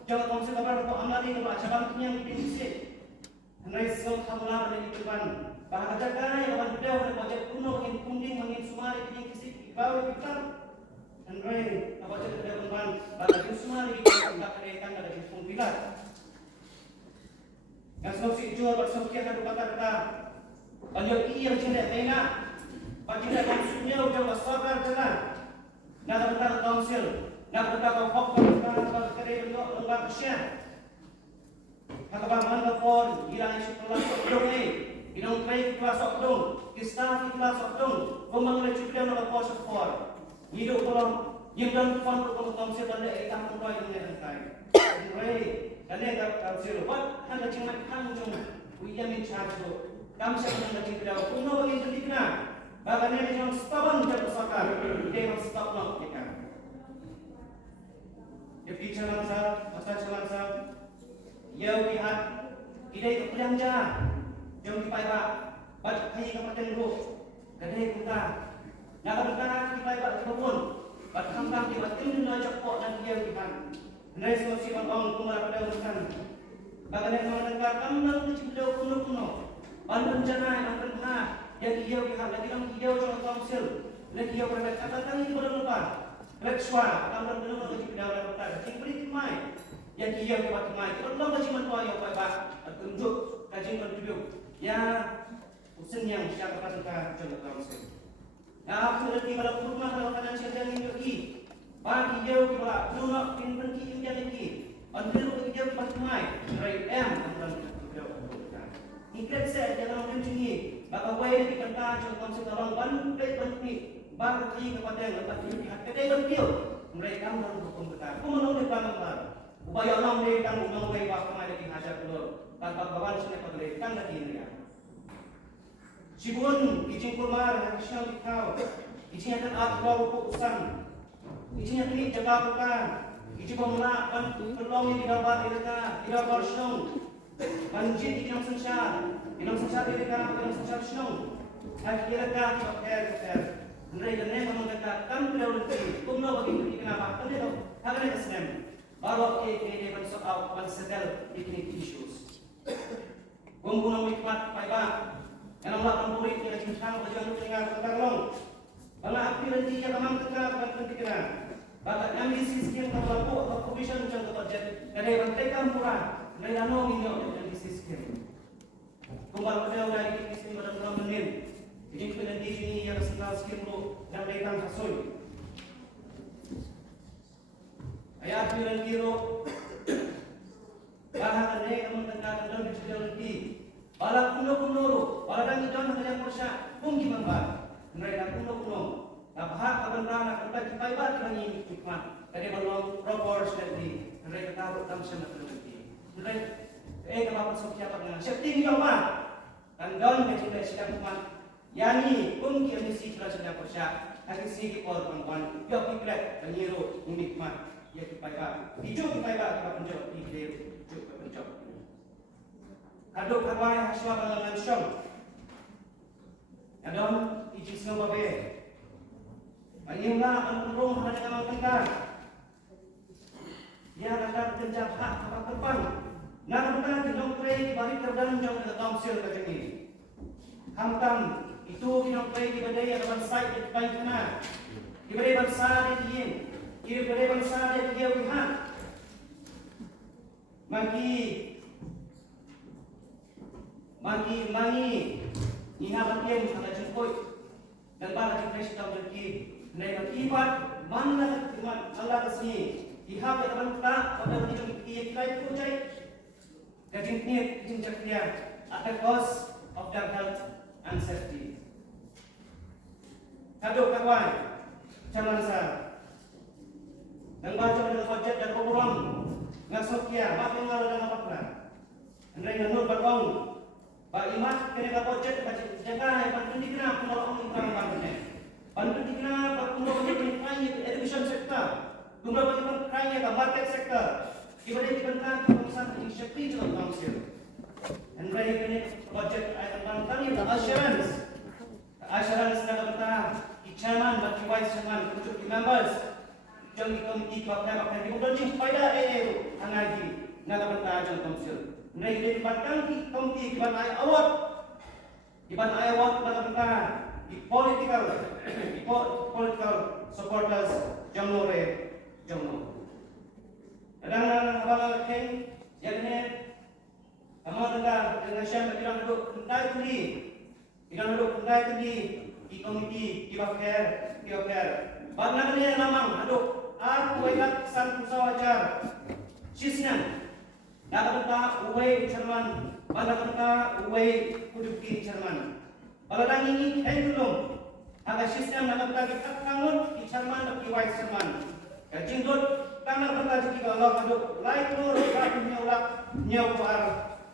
jangan kongsi kabar ko amari ko acha bangkiang kiding kisik, henry sel kamlar dari depan. Bahkan jaga kawan beliau dari wajah kuno mungkin kunding mungkin sumari kini kisik bawah kita Henry apa jadi beliau teman bahkan sumari tidak keraikan ada di pungkilan yang senoksi jual bersekian dan kata-kata banyak yang cinta enak bagi dia konsunya udah masabar jalan nak kata konsil nak kata kau kata kerja bentuk lembar kesyah kata mana pun hilang isu kelas dong Inong kay klasok dong, kistafi klasok dong, kumang na chuklian na posok for. Nido ko lang, yung dan fund ko kung kamsi banda ay tamang roy ng netan kay. Ray, kane ka zero. What? Handa ching mat kang jong, uya min charge do. Kamsa ko nang ching daw. Kung no bagay tindik na, baga na yung stubborn jab sakar, hindi mang stop lang kita. If teacher lang sa, master lang sa, yaw lihat, idai kepulang ja. Jom kita iba, baca kaji kapaten dulu, kadai kita. Nak berkata kita iba kebun, baca kambang kita tinggal ajak pok dan dia kita. Hendak solusi bangkong kumar pada urusan. Bagaimana mendengar kambang kecil kuno, bandung janai, bandung ha, yang dia kita lagi dalam dia orang konsil, lagi dia berada kata kali pada lupa. Lekswa, kambang benar lagi pada orang berada. Cing beri timai, yang dia kita timai. Kalau lagi mentua yang baik, tunjuk kaji menunjuk. Ya, usen yang siapa kata jangan konsil. Nah, aku lagi malam rumah kalau kanan sedang ini bagi dia kita lunak pin pergi yang lagi. Andil dia kita timai. Right am akan kita lakukan. Ikat saya jangan mencingi. Bapa wai di kanta jangan konsil orang bandai bandai. Baru kali kepada yang lepas ini kedai berpil. Mereka menurut hukum kita. Aku menurut depan upaya orang mereka mengambil waktu ada di hajar keluar. Tanpa bawa sini penelitian lagi ini ya. Sibun, izin kurmar, nasional dikau, izin akan akbar urusan, izin akan jaga bukan, izin pemenang, penolong yang didapat tidak bersong, banjir di dalam sensar tidak senong, akhirnya kita mereka mengatakan tidak lebih, kumno bagi kenapa? Kenapa? Karena kesem, baru kita bersoal mensedal iklim issues. Gumpunong mikmat paiba, yang melakukan murid yang cincang berjalan dengan tertolong. Bala api nanti yang kamang tegak akan dikira. Bala kami sistem terlalu atau provision macam terjadi. Kadai bantai kampura, kadai lano minyak dari sistem. Kumpul pada dari sistem pada dalam menit. Jadi penanti ini yang setelah sistem lo dan datang hasil. Ayat api nanti lo. Bahagian ini kamu tengah dalam berjalan lagi. Bala kuno, bala dangi don yang bersah, mungkin membar. Mereka kuno. Bahak kebenaran akan kita ibarat lagi hikmah. Dari belum proporsi tadi, mereka tahu dalam sana terjadi. Mereka kalau siapa dengan setiap apa? Dan don mencintai sikap hikmah. Yani mungkin misi kita sudah bersah. Hati si kita perempuan, dia pikir menyiru hikmah. Ya kita ibarat. Hijau kita ibarat kita penjauh hidup. Aduk kawai haswa bangan syom. Adon iji semua babe. Ayulah anurung pada kamang tengkar. Ya kata kerja hak apa terbang. Nak bukan kinong prei balik terdalam jauh ke council ke ini. Hamtam itu kinong prei di badai ada site di baik kena. Di badai bangsa di yin. Di badai bangsa di dia wihat. Magi iha bagian ada jemput dan para jemput sedang berki naik akibat mana teman Allah kesini iha teman kita pada hidung kita itu cai kejengknya kejengknya at the cost of their health and safety. Kado kawan jangan sah dan baca dengan wajah dan orang ngasok ya makin ngalah dan apa pula. Andai nganur berong Ba imat kene ka budget ka jaga pantun dikna kumolong ingkang pantune. Pantun dikna ba kumolong ingkang kaya education sector. Kumolong ingkang kaya ka market sector. Ibadah dibentang pengusaha di Shakti Jalan Council. And ready kene budget ay tentang the assurance. The assurance na bentang di chairman but di vice chairman untuk di members. Jang di komiti pakai di komiti faida anagi na bentang Jalan Council. Ready dibentang di komiti di banai award. Di banai award na bentang di political supporters jamlore jamlo. Kadang-kadang abang keng yang ni kamu dengan siapa kita duduk kendai tadi, kita duduk kendai tadi di komiti kibaker. Bagaimana ni namang aduk aku ikat san kusawajar sisnan. Dapat kita uway Jerman, dapat kita uway kuduki Jerman. Baladang ini hendulung, agak sistem dapat kita kangun di Jerman dan di West Jerman. Kajindut karena berkata jika Allah aduk lain nur rakyat nyawar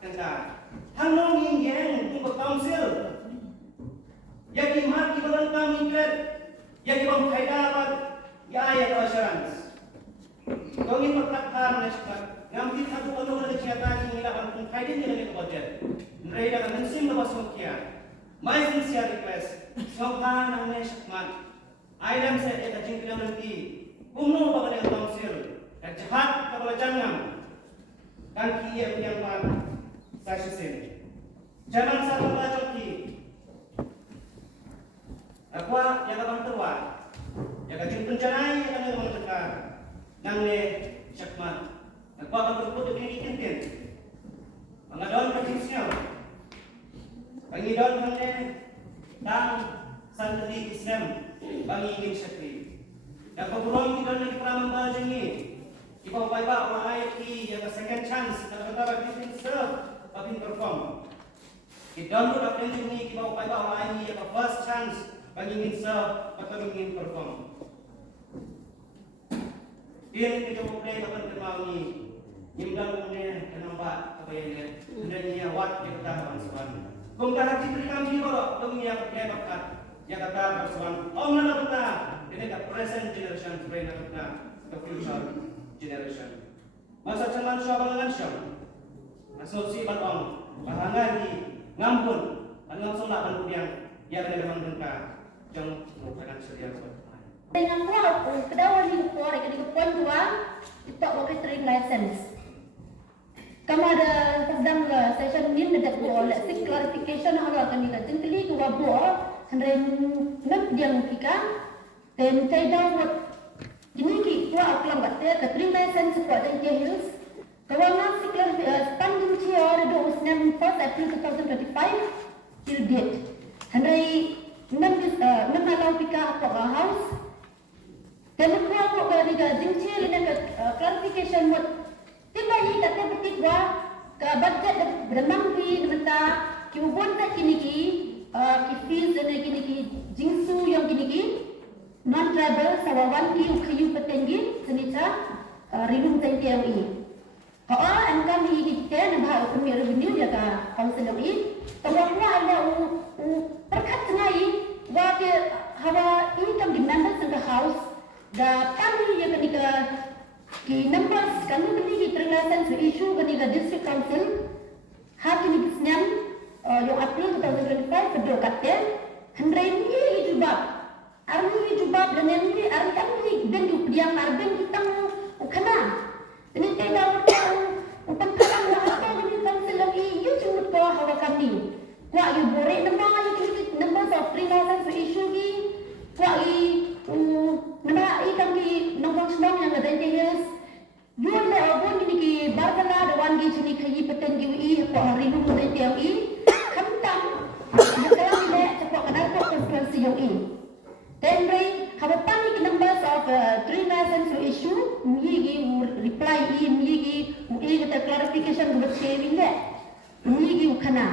tentang hanong yang untuk council yang dimati balang kami kred yang dimam kaidapat ya ayat assurance kami perkatakan nasional ngambil satu untuk menceritakan ini lapan pun kaidin dengan itu budget mereka akan mensim lepas mukia my sincere request sopan ane syakmat item set eta jingkina nanti kumno baga dengan council dan jahat kepada jangan dan kia yang saya sini jangan satu belajar ki aku yang akan terwar yang akan pencanai yang akan mengejar nang ne syakmat aku akan terputus ini kintin mengadon kecilnya pengidon hanya tang santri Islam bagi ingin syakri dan keburuan kita nanti pernah membahas ini ibaw paiba orang ayat ki yang second chance kalau kita bagi serve bagi perform kita download aplikasi ini ibaw paiba orang ayat yang first chance bagi ingin serve atau ingin perform ini kita mulai akan kenal ni nimdal punya kenapa apa yang hendaknya wat kita bersuan kongkar hati kami bawa kami yang berbakat yang kata bersuan om nana kita ini the present generation brain kita the future generation masa zaman syabang syam asal si batong bahangan di ngampun langsung nak yang dia memang dengka jang bukan sedia buat dengan kuat kedawan di kuat ke poin 2 itu working trade license kamu ada sedang session ini ada boleh sik clarification hal akan dikatakan kali dua buah hendaknya nak yang kita dan tidak ini kita akan baca the trade license for the hills kawangan sik standing chair itu usnam 1 April 2025 till date hendaknya nak allow kita apa house dan kalau kita jing chair ini clarification buat tiba ini kata betik wah ke budget beremang di mata kiubun tak kini ki fees dan kini ki jingsu yang kini ki non travel sawawan ki ukayu petenggi senica rinung tengki yang ini. Kalau angka ni kita nampak kami revenue dia ka council yang ini, tawakna ada perkat tengah wah ke hawa income demand in the house da kami yang kini ki numbers kami kini ki terlihat isu kini ke district council hari ini kisnyam yang April 2025 berdua kata hendrai ini jubab arni jubab dan ini arni dan yang arben kita ukana ini tidak upan kalang apa ini council lagi you cuma kau hawa kami kuat you boleh nama you numbers of terlihat isu ki kuat nama kami nombor senang yang ada di hills yun le abon gini ki barkala da wan gi chini khayi peten gi i ko hari lu de tiang i khamtam bakala le chakwa kana ko constituency yung i then bring have a panic numbers of three license issue mi gi reply i mi gi the clarification bu saving le mi gi khana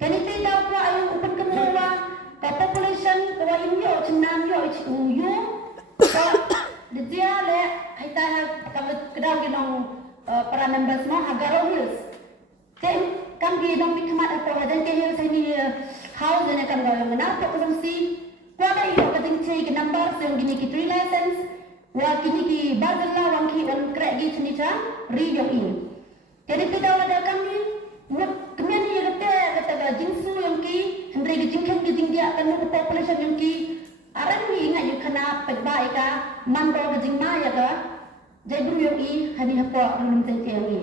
kani te da ko ayu upan kemwa ka population ko in yo chinam yo yo dia le kita kalau kedau kita para members mau agar hills then di dong pikmat apa hadan tehil sini house dan akan gaya menapa konsumsi kuada iyo kadang cai ke number yang gini ki 3 license wa kini ki bagalla wang ki on krek gi cunita ri yong ini jadi tidak ada kami kemudian ia kata jinsu yang ki hendri gi jingkan gi jingdia kan population yang ki aran ni ingat you kena pegbai ka mando gi jingma ya ka jadi bru yang i hani hapo relum tengke yang i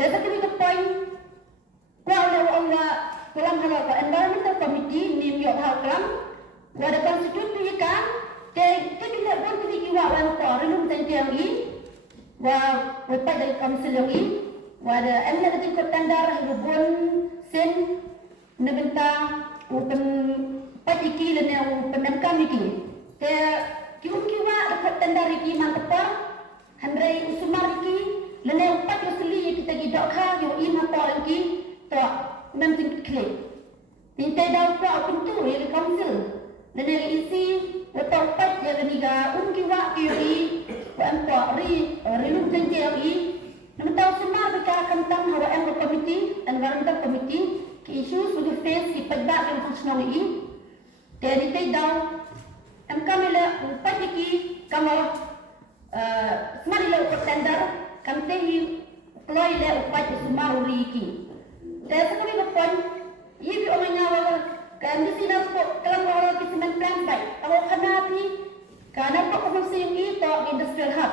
jadi kami ke point kuala Allah kulam hala ka environmental committee ni yo ha kulam wa da constitution ka ke kita bon kini ki wa wan ko relum tengke yang i wa pada council yang i wada emna da ko tandar hubun sen nebenta open patiki le ne open kami ki te ki wa da ko tandar ki man ko handrai usumar ki le ne pat yo seli kita gi dok kha yo i ma ko ki to nam tin kle tin te da ko open tu ye council le ne isi wa to pat ya ni ga ki wa ki yo i wa am ko ri lu ten ke yo i Namun tahu semua kita akan tentang hawa committee, environmental committee, ke issues with the face di pedak yang fungsional ini. Jadi tidak, kami le upaya ki kamu semari le upaya tender, kami tehi ploy le upaya semua uri ki. Jadi sekali berpoin, ini orangnya awal kami sini kalau orang kita plan baik, kalau kena api, karena pokoknya ini to industrial hub.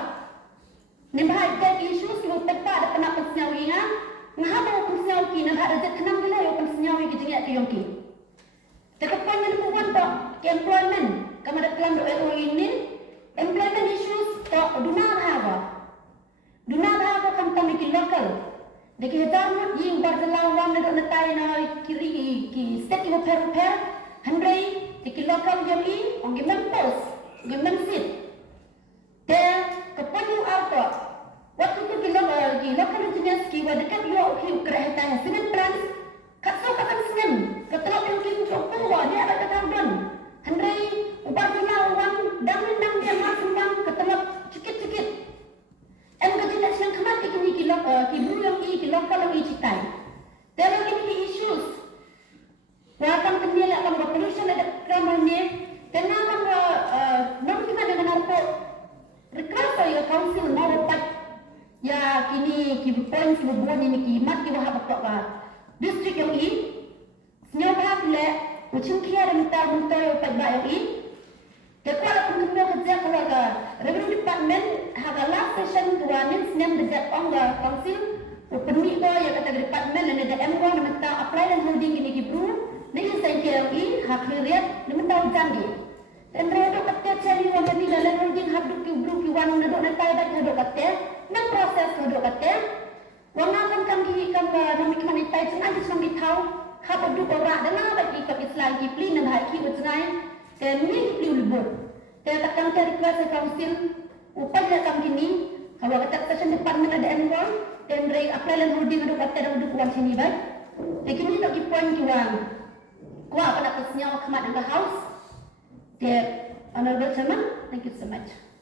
Nimbai tek issues lu tepat ada pernah pensenyawi ha ngahaba pensenyawi nak ada kenang bila yo pensenyawi ki jingat ki yongki tekepan yang bukan to employment kama ada kelam do ini employment issues to dunar haba kam kami ki local deki hetarmut ying bardalawan na natai na kiri ki state yo per handai deki local jami on members sit te kepanjang auto waktu tu kita lagi local engineers ki wa dekat yo ki kereta semen plans kat so kat semen ketelok yang kin copo wa dia ada kata don handai ubar dina wan dang dia mas sembang ketelok cikit em ga jelas yang kemat ki buru yang ki local yang citai there are many issues wa kan kendala kan pollution ada kramane kenapa non kita dengan apa request ya council mau dapat ya kini ki points bubuan ini ki mat ki wahab apa district yang ini senyap le ucung kia ada minta yo pada yang ini dekala pun kerja kalau ke revenue department haga last session tuanin senyap dekat ongga council permi ko ya kata department le ada M1 minta apply dan holding ini ki bro ni saya yang ini hak clear minta janji dan mereka kata cari orang ni dalam holding habduk ki bro ki wan na do na tay dak do kata nang proses do kata wang akan kami nami kami tay chen aja sambil tahu hab du ora dana ba ki ka islam ki pli nan hai ki utnai te ni pli ulbur te takkan te request council upaya kami ni kalau kata session department ada M1 dan mereka apply dan holding do kata dan du wan sini ba te kini tak ki point ki wan kuat nak kesnya kemat in the house. Honorable Chairman, thank you so much.